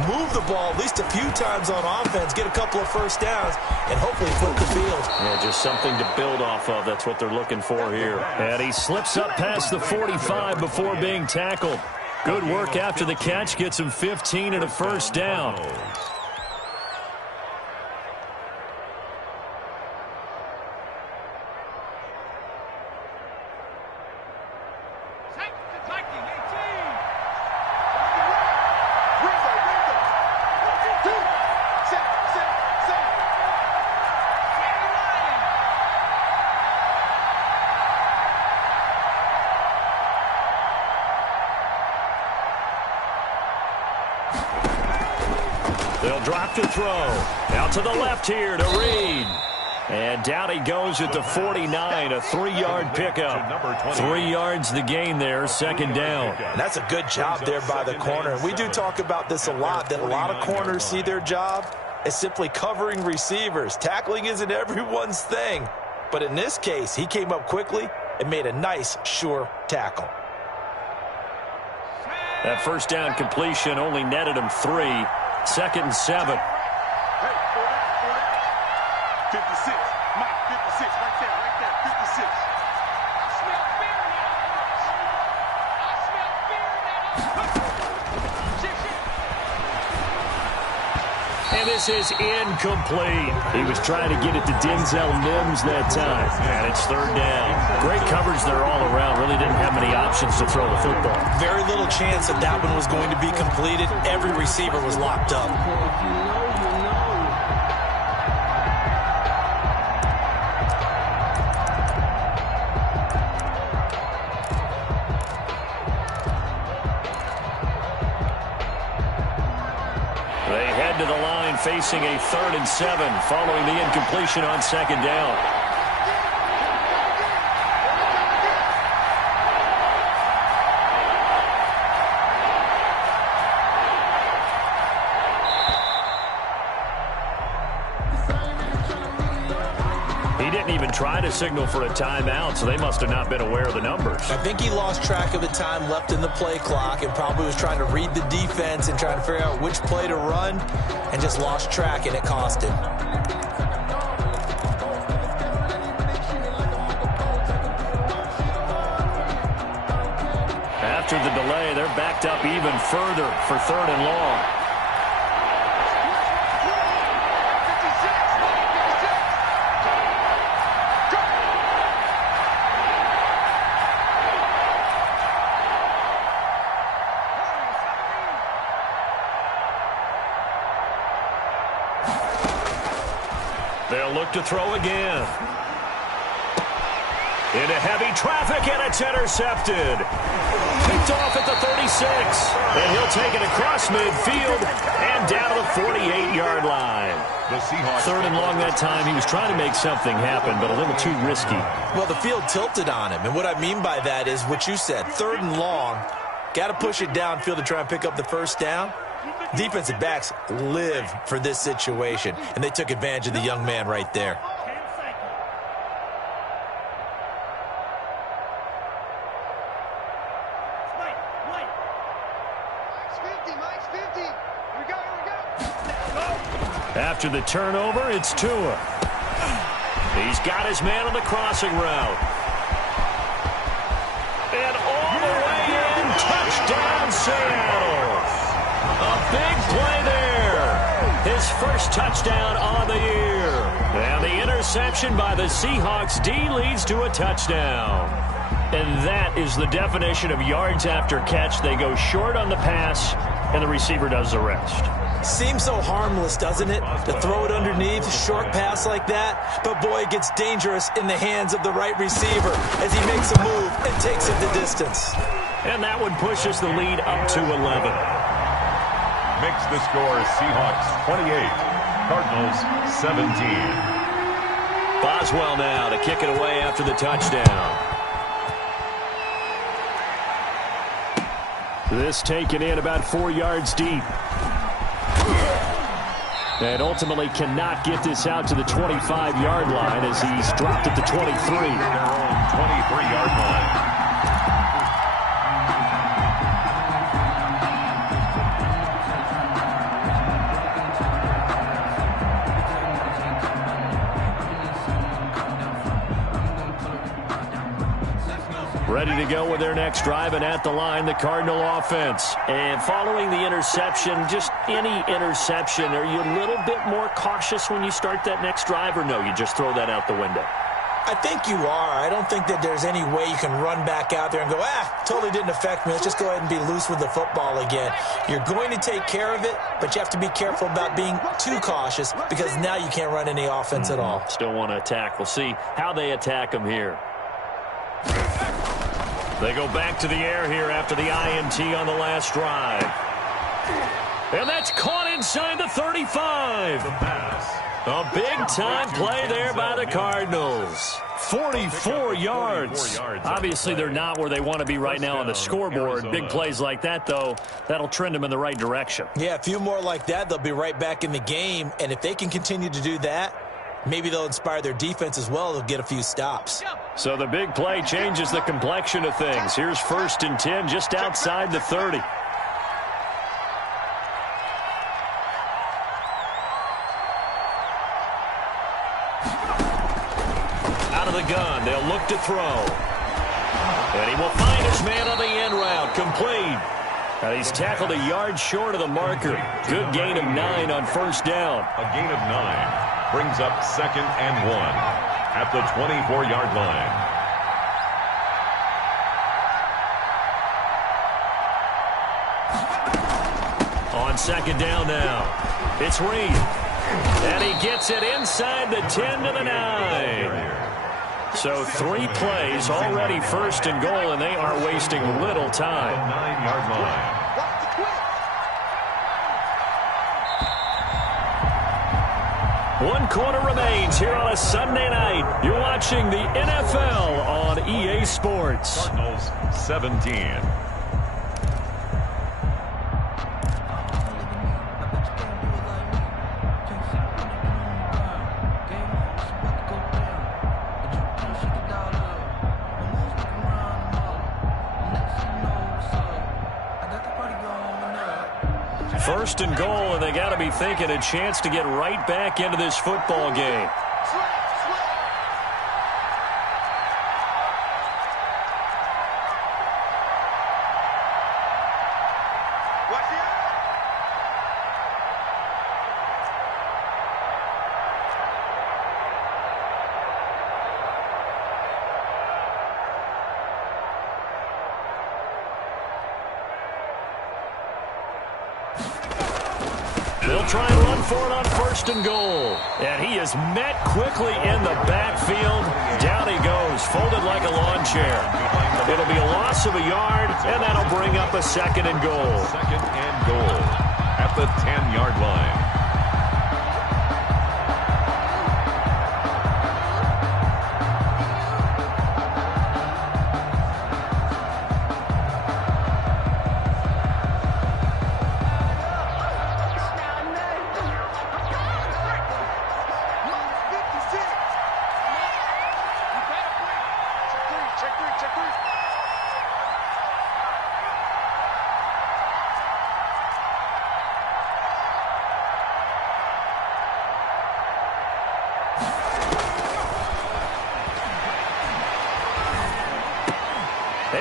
move the ball at least a few times on offense, get a couple of 1st downs, and hopefully flip the field. Yeah, just something to build off of. That's what they're looking for here. And he slips up past the 45 before being tackled. Good work after the catch. Gets him 15 and a 1st down. They'll drop to throw. Out to the left here to Reed. And down he goes at the 49, a 3-yard pickup. 3 yards the gain there, second down. And that's a good job there by the corner. We do talk about this a lot, that a lot of corners see their job as simply covering receivers. Tackling isn't everyone's thing. But in this case, he came up quickly and made a nice, sure tackle. That first down completion only netted him 3. 2nd and 7. 56. Mike, 56. Right there, 56. I smell fear in that house. I smell fear in that house. Shit. And this is incomplete. He was trying to get it to Denzel Mims that time. And it's 3rd down. Great coverage there all around. Really didn't have many options to throw the football. Very little chance that that one was going to be completed. Every receiver was locked up. They head to the line facing a 3rd and 7 following the incompletion on 2nd down. He didn't even try to signal for a timeout, so they must have not been aware of the numbers. I think he lost track of the time left in the play clock and probably was trying to read the defense and trying to figure out which play to run and just lost track, and it cost him. After the delay, they're backed up even further for 3rd and long. They'll look to throw again. Into heavy traffic, and it's intercepted. Picked off at the 36. And he'll take it across midfield and down to the 48-yard line. The Seahawks 3rd and long that time. He was trying to make something happen, but a little too risky. Well, the field tilted on him, and what I mean by that is what you said. 3rd and long, got to push it downfield to try and pick up the first down. Defensive backs live for this situation, and they took advantage of the young man right there. After the turnover, it's Tua. He's got his man on the crossing route. And all the way in, touchdown Seattle. A big play there. His first touchdown on the year. And the interception by the Seahawks D leads to a touchdown. And that is the definition of yards after catch. They go short on the pass, and the receiver does the rest. Seems so harmless, doesn't it, to throw it underneath, a short pass like that? But, boy, it gets dangerous in the hands of the right receiver as he makes a move and takes it the distance. And that one pushes the lead up to 11. makes the score Seahawks 28, Cardinals 17. Boswell now to kick it away after the touchdown. This taken in about 4 yards deep. And ultimately cannot get this out to the 25-yard line as he's dropped at the 23. 23-yard line. Ready to go with their next drive, and at the line, the Cardinal offense. And following the interception, just any interception, are you a little bit more cautious when you start that next drive, or no, you just throw that out the window? I think you are. I don't think that there's any way you can run back out there and go, totally didn't affect me. Let's just go ahead and be loose with the football again. You're going to take care of it, but you have to be careful about being too cautious because now you can't run any offense at all. Still want to attack. We'll see how they attack them here. They go back to the air here after the IMT on the last drive. And that's caught inside the 35. The pass. A big-time play there by the Cardinals. 44 yards. Obviously, they're not where they want to be right now on the scoreboard. Big plays like that, though, that'll trend them in the right direction. Yeah, a few more like that, they'll be right back in the game. And if they can continue to do that, maybe they'll inspire their defense as well. They'll get a few stops. So the big play changes the complexion of things. Here's 1st and 10 just outside the 30. Out of the gun, they'll look to throw. And he will find his man on the end route, complete. And he's tackled a yard short of the marker. Good gain of 9 on 1st down. A gain of 9 brings up 2nd and 1 at the 24-yard line. On 2nd down now, it's Reed. And he gets it inside the 10 to the 9. So 3 plays, already 1st and goal, and they are wasting little time. 9-yard line. One quarter remains here on a Sunday night. You're watching the NFL on EA Sports. Cardinals 17. First and goal, and they got to be thinking a chance to get right back into this football game. They'll try and run for it on 1st and goal. And he is met quickly in the backfield. Down he goes, folded like a lawn chair. It'll be a loss of a yard, and that'll bring up a 2nd and goal. 2nd and goal at the 10-yard line.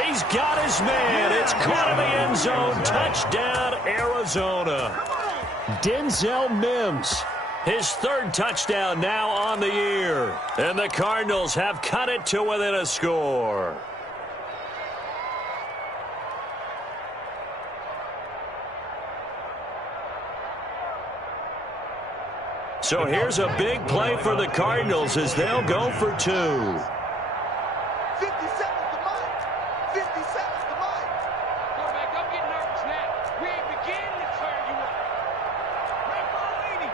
He's got his man. It's caught in the end zone. Touchdown, Arizona. Denzel Mims, his 3rd touchdown now on the year. And the Cardinals have cut it to within a score. So here's a big play for the Cardinals as they'll go for 2. 50 seconds to mine. 50 seconds to mine. Quarterback, don't get nervous now. We ain't beginning to turn you up. Red ball 80.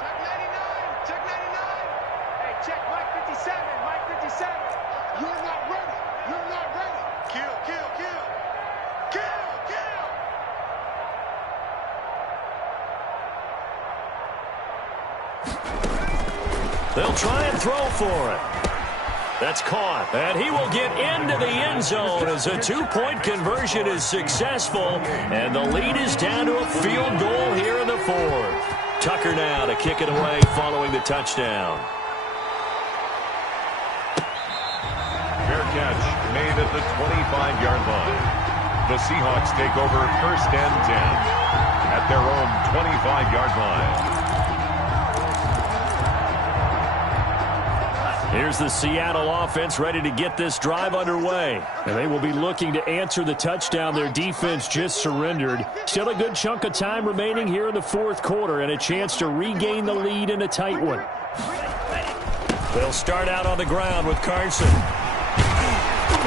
Check 99. Check 99. Hey, check Mike 57. Mike 57. You're not ready. You're not ready. Kill, kill, kill. Kill, kill. They'll try and throw for it. That's caught, and he will get into the end zone as a 2-point conversion is successful, and the lead is down to a field goal here in the 4th. Tucker now to kick it away following the touchdown. Fair catch made at the 25-yard line. The Seahawks take over 1st and 10 at their own 25-yard line. Here's the Seattle offense ready to get this drive underway. And they will be looking to answer the touchdown their defense just surrendered. Still a good chunk of time remaining here in the 4th quarter and a chance to regain the lead in a tight one. They'll start out on the ground with Carson.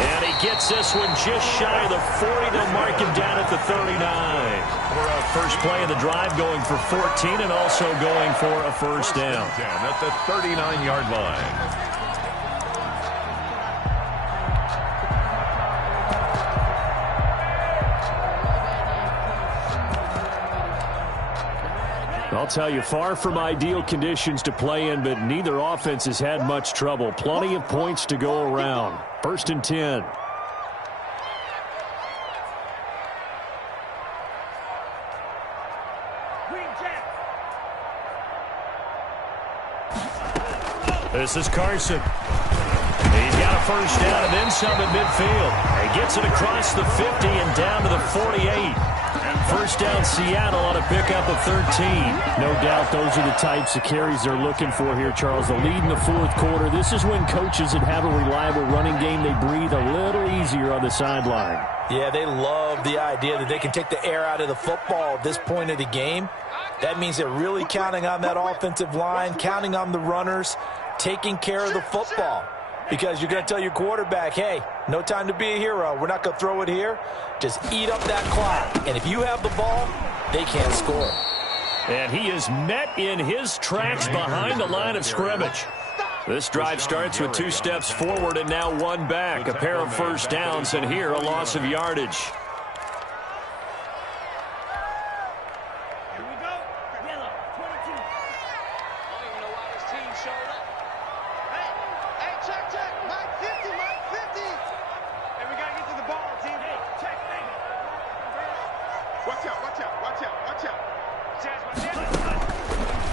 And he gets this one just shy of the 40. They'll mark him down at the 39. First play of the drive going for 14 and also going for a first down. At the 39-yard line. I'll tell you, far from ideal conditions to play in, but neither offense has had much trouble. Plenty of points to go around. First and 10. This is Carson. He's got a first down and then some at midfield. He gets it across the 50 and down to the 48. First down, Seattle on a pickup of 13. No doubt those are the types of carries they're looking for here, Charles. The lead in the fourth quarter. This is when coaches that have a reliable running game, they breathe a little easier on the sideline. Yeah, they love the idea that they can take the air out of the football at this point of the game. That means they're really counting on that offensive line, counting on the runners, taking care of the football. Because you're going to tell your quarterback, hey, no time to be a hero. We're not going to throw it here. Just eat up that clock. And if you have the ball, they can't score. And he is met in his tracks behind the line of scrimmage. This drive starts with 2 steps forward and now 1 back. A pair of first downs and here a loss of yardage.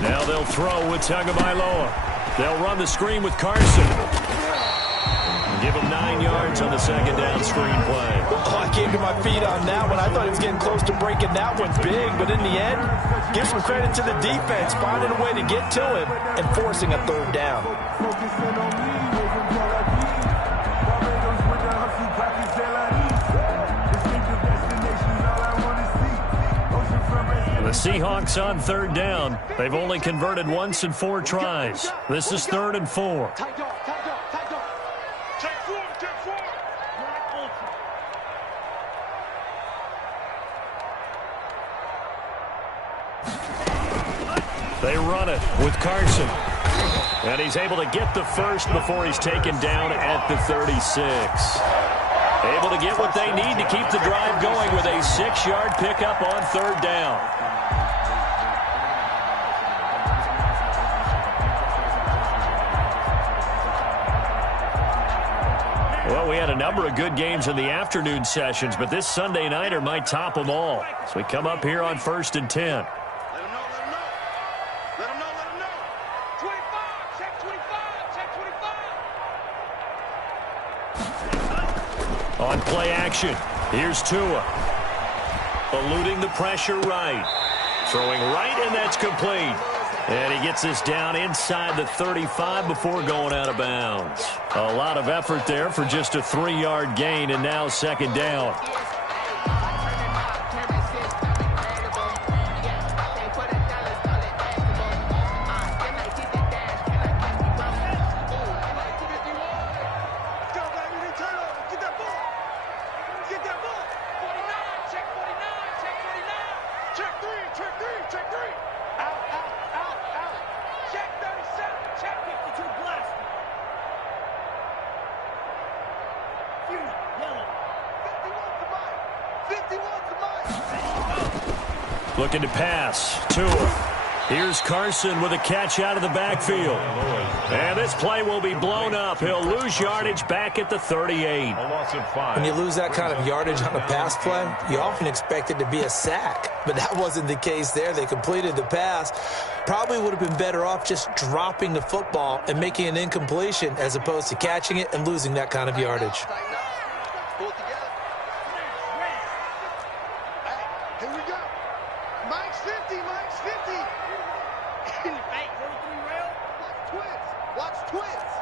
Now they'll throw with Tagovailoa. They'll run the screen with Carson. Give him 9 yards on the second down screen play. Oh, I came to my feet on that one. I thought he was getting close to breaking that one big, but in the end, give some credit to the defense, finding a way to get to him and forcing a third down. The Seahawks on third down. They've only converted once in 4 tries. This is 3rd and 4. They run it with Carson. And he's able to get the first before he's taken down at the 36. Able to get what they need to keep the drive going with a 6-yard pickup on 3rd down. Well, we had a number of good games in the afternoon sessions, but this Sunday nighter might top them all. So we come up here on 1st and 10. Let him know, let him know. Let him know, let him know. 25, check 25, check 25. On play action, here's Tua. Eluding the pressure right. Throwing right, and that's complete. And he gets this down inside the 35 before going out of bounds. A lot of effort there for just a 3-yard gain, and now 2nd down. Looking to pass. Tua. Here's Carson with a catch out of the backfield. And this play will be blown up. He'll lose yardage back at the 38. A loss of 5. When you lose that kind of yardage on a pass play, you often expect it to be a sack. But that wasn't the case there. They completed the pass. Probably would have been better off just dropping the football and making an incompletion as opposed to catching it and losing that kind of yardage. Here we go. Mike's 50, Mike's 50. Hey, 43 rail. Watch twins. Watch twins.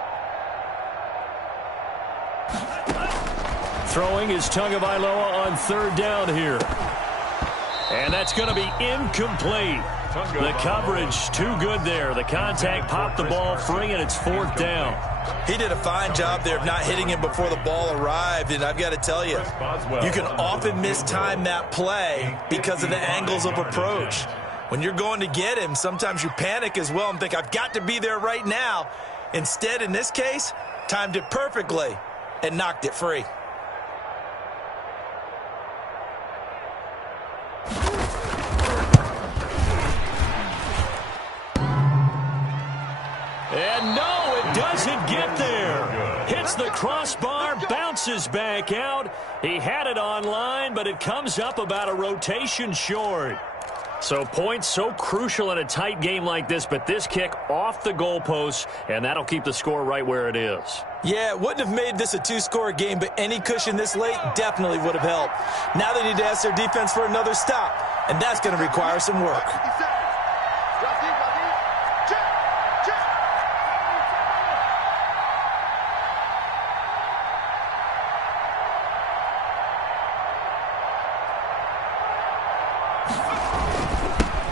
Throwing is Tagovailoa on 3rd down here. And that's going to be incomplete. The coverage too good there. The contact popped the ball free, and it's 4th down. He did a fine job there of not hitting him before the ball arrived, and I've got to tell you, you can often mistime that play because of the angles of approach. When you're going to get him, sometimes you panic as well and think, I've got to be there right now. Instead, in this case, timed it perfectly and knocked it free. And no, it doesn't get there. Hits the crossbar, bounces back out. He had it online, but it comes up about a rotation short. So points so crucial in a tight game like this, but this kick off the goalpost, and that'll keep the score right where it is. Yeah, it wouldn't have made this a 2-score game, but any cushion this late definitely would have helped. Now they need to ask their defense for another stop, and that's going to require some work.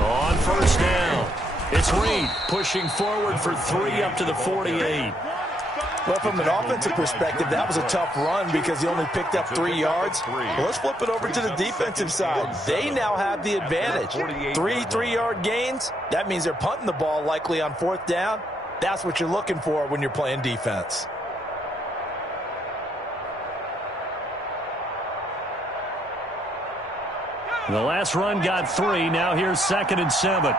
On 1st down, it's Reed pushing forward for 3 up to the 48. Well, from an offensive perspective, that was a tough run because he only picked up 3 yards. Well, let's flip it over to the defensive side. They now have the advantage. 3 3-yard gains. That means they're punting the ball likely on 4th down. That's what you're looking for when you're playing defense. The last run got 3. Now here's 2nd and 7.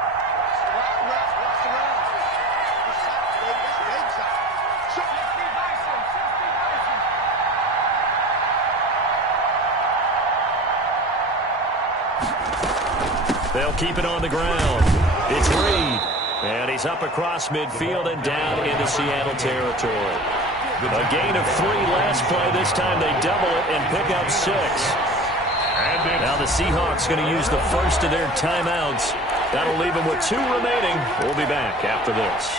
They'll keep it on the ground. It's Reed. And he's up across midfield and down into Seattle territory. A gain of 3 last play. This time they double it and pick up 6. Now the Seahawks going to use the first of their timeouts. That'll leave them with 2 remaining. We'll be back after this.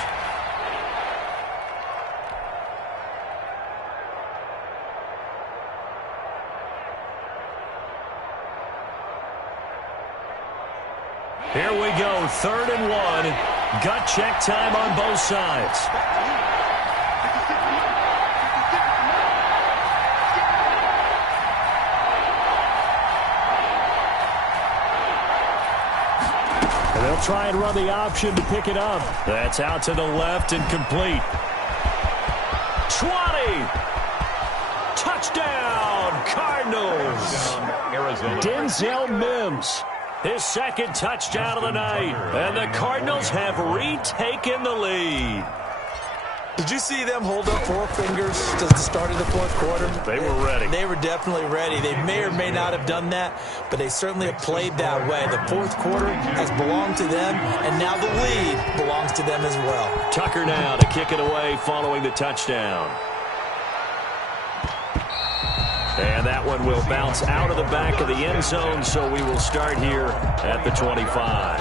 Here we go, 3rd and 1. Gut check time on both sides. And they'll try and run the option to pick it up. That's out to the left and complete. 20. Touchdown, Cardinals. Denzel Mims. His 2nd touchdown of the night. And the Cardinals have retaken the lead. Did you see them hold up 4 fingers to the start of the 4th quarter? They were ready. They were definitely ready. They may or may not have done that, but they certainly have played that way. The 4th quarter has belonged to them, and now the lead belongs to them as well. Tucker now to kick it away following the touchdown. And that one will bounce out of the back of the end zone, so we will start here at the 25.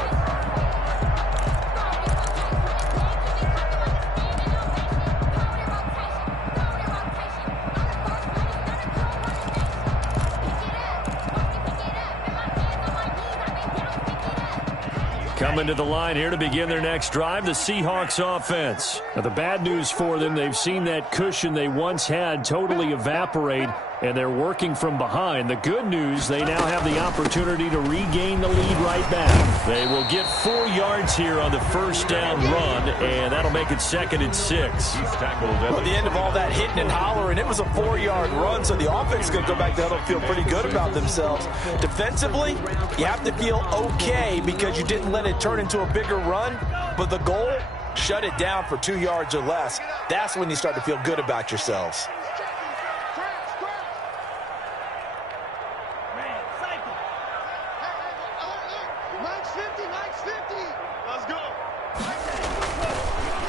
Coming to the line here to begin their next drive, the Seahawks offense. Now, the bad news for them, they've seen that cushion they once had totally evaporate, and they're working from behind. The good news, they now have the opportunity to regain the lead right back. They will get 4 yards here on the 1st down run, and that'll make it 2nd and 6. Well, at the end of all that hitting and hollering, it was a 4-yard run, so the offense is going to go back to huddle and feel pretty good about themselves. Defensively, you have to feel okay because you didn't let it turn into a bigger run, but the goal, shut it down for 2 yards or less. That's when you start to feel good about yourselves.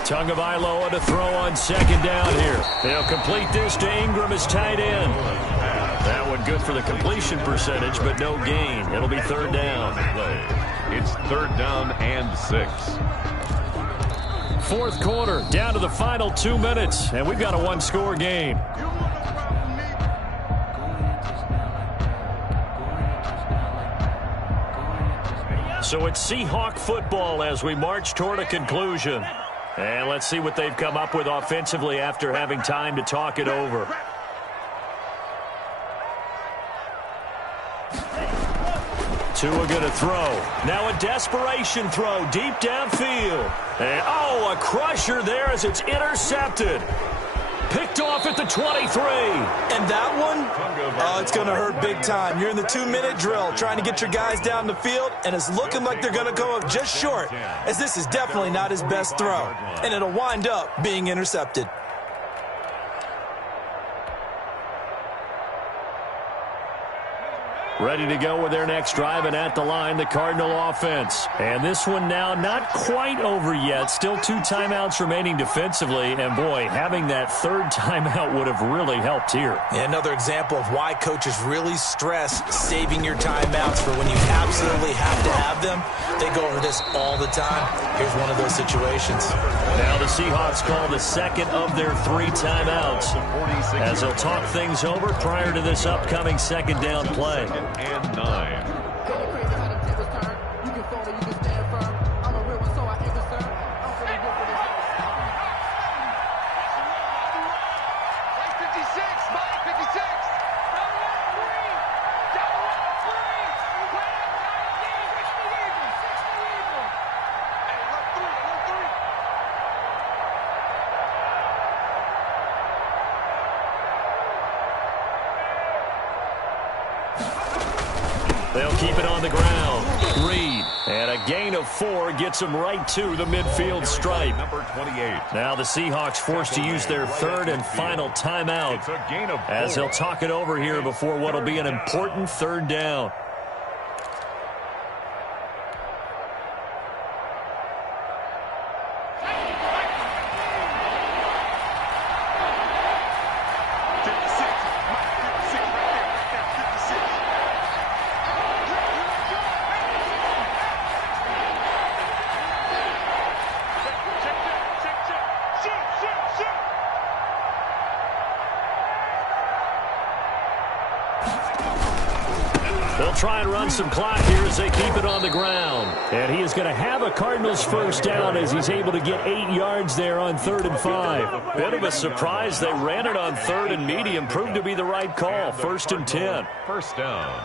Tagovailoa to throw on 2nd down here. They'll complete this to Ingram as tight end. That one good for the completion percentage, but no gain. It'll be 3rd down. It's 3rd down and 6. 4th quarter, down to the final 2 minutes, and we've got a 1-score game. So it's Seahawk football as we march toward a conclusion. And let's see what they've come up with offensively after having time to talk it over. Tua going to throw. Now a desperation throw deep downfield. And, oh, a crusher there as it's intercepted. Picked off at the 23. And that one, oh, it's going to hurt big time. You're in the 2-minute drill trying to get your guys down the field, and it's looking like they're going to go up just short, as this is definitely not his best throw. And it'll wind up being intercepted. Ready to go with their next drive, and at the line, the Cardinal offense. And this one now not quite over yet. Still 2 timeouts remaining defensively. And, boy, having that third timeout would have really helped here. Yeah, another example of why coaches really stress saving your timeouts for when you absolutely have to have them. They go over this all the time. Here's one of those situations. Now the Seahawks call the second of their 3 timeouts as they'll talk things over prior to this upcoming second down play. And 9. They'll keep it on the ground. Reed. And a gain of 4 gets them right to the midfield stripe. Number 28. Now the Seahawks forced to use their third and final timeout It's a gain of 4. as they'll talk it over here before what will be an important third down. They'll try and run some clock here as they keep it on the ground. And he is going to have a Cardinals first down as he's able to get 8 yards there on 3rd and 5. Bit of a surprise. They ran it on 3rd and medium. Proved to be the right call. 1st and 10. First down.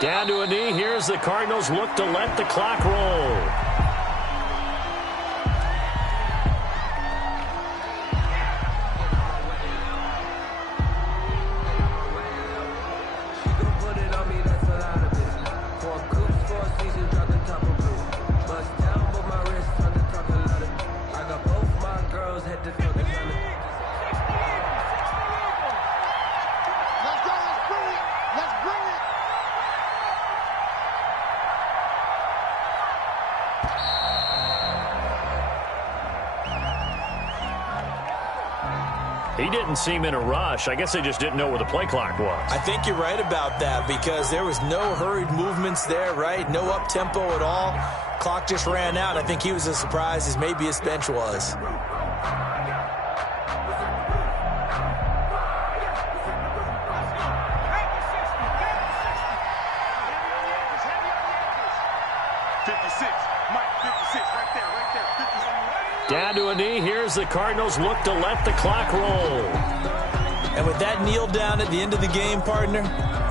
Down to a knee. Here's the Cardinals look to let the clock roll. He didn't seem in a rush. I guess they just didn't know where the play clock was. I think you're right about that because there was no hurried movements there, right? No up-tempo at all. Clock just ran out. I think he was as surprised as maybe his bench was. Down to a knee. Here's the Cardinals look to let the clock roll. And with that kneel down at the end of the game, partner,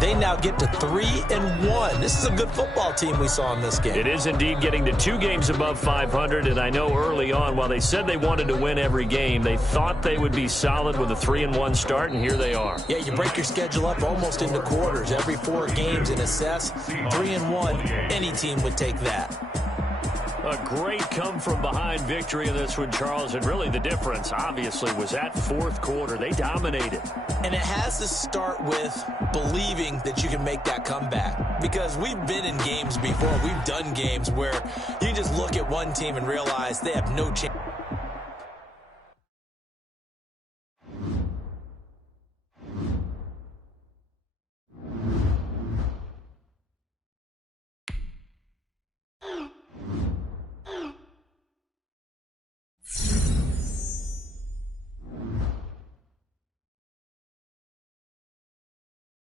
they now get to 3-1. This is a good football team we saw in this game. It is indeed getting to 2 games above 500, and I know early on, while they said they wanted to win every game, they thought they would be solid with a 3-1 start, and here they are. Yeah, you break your schedule up almost into quarters, every 4 games, and assess 3-1. Any team would take that. A great come-from-behind victory in this one, Charles. And really the difference, obviously, was that fourth quarter. They dominated. And it has to start with believing that you can make that comeback. Because we've been in games before. We've done games where you just look at one team and realize they have no chance.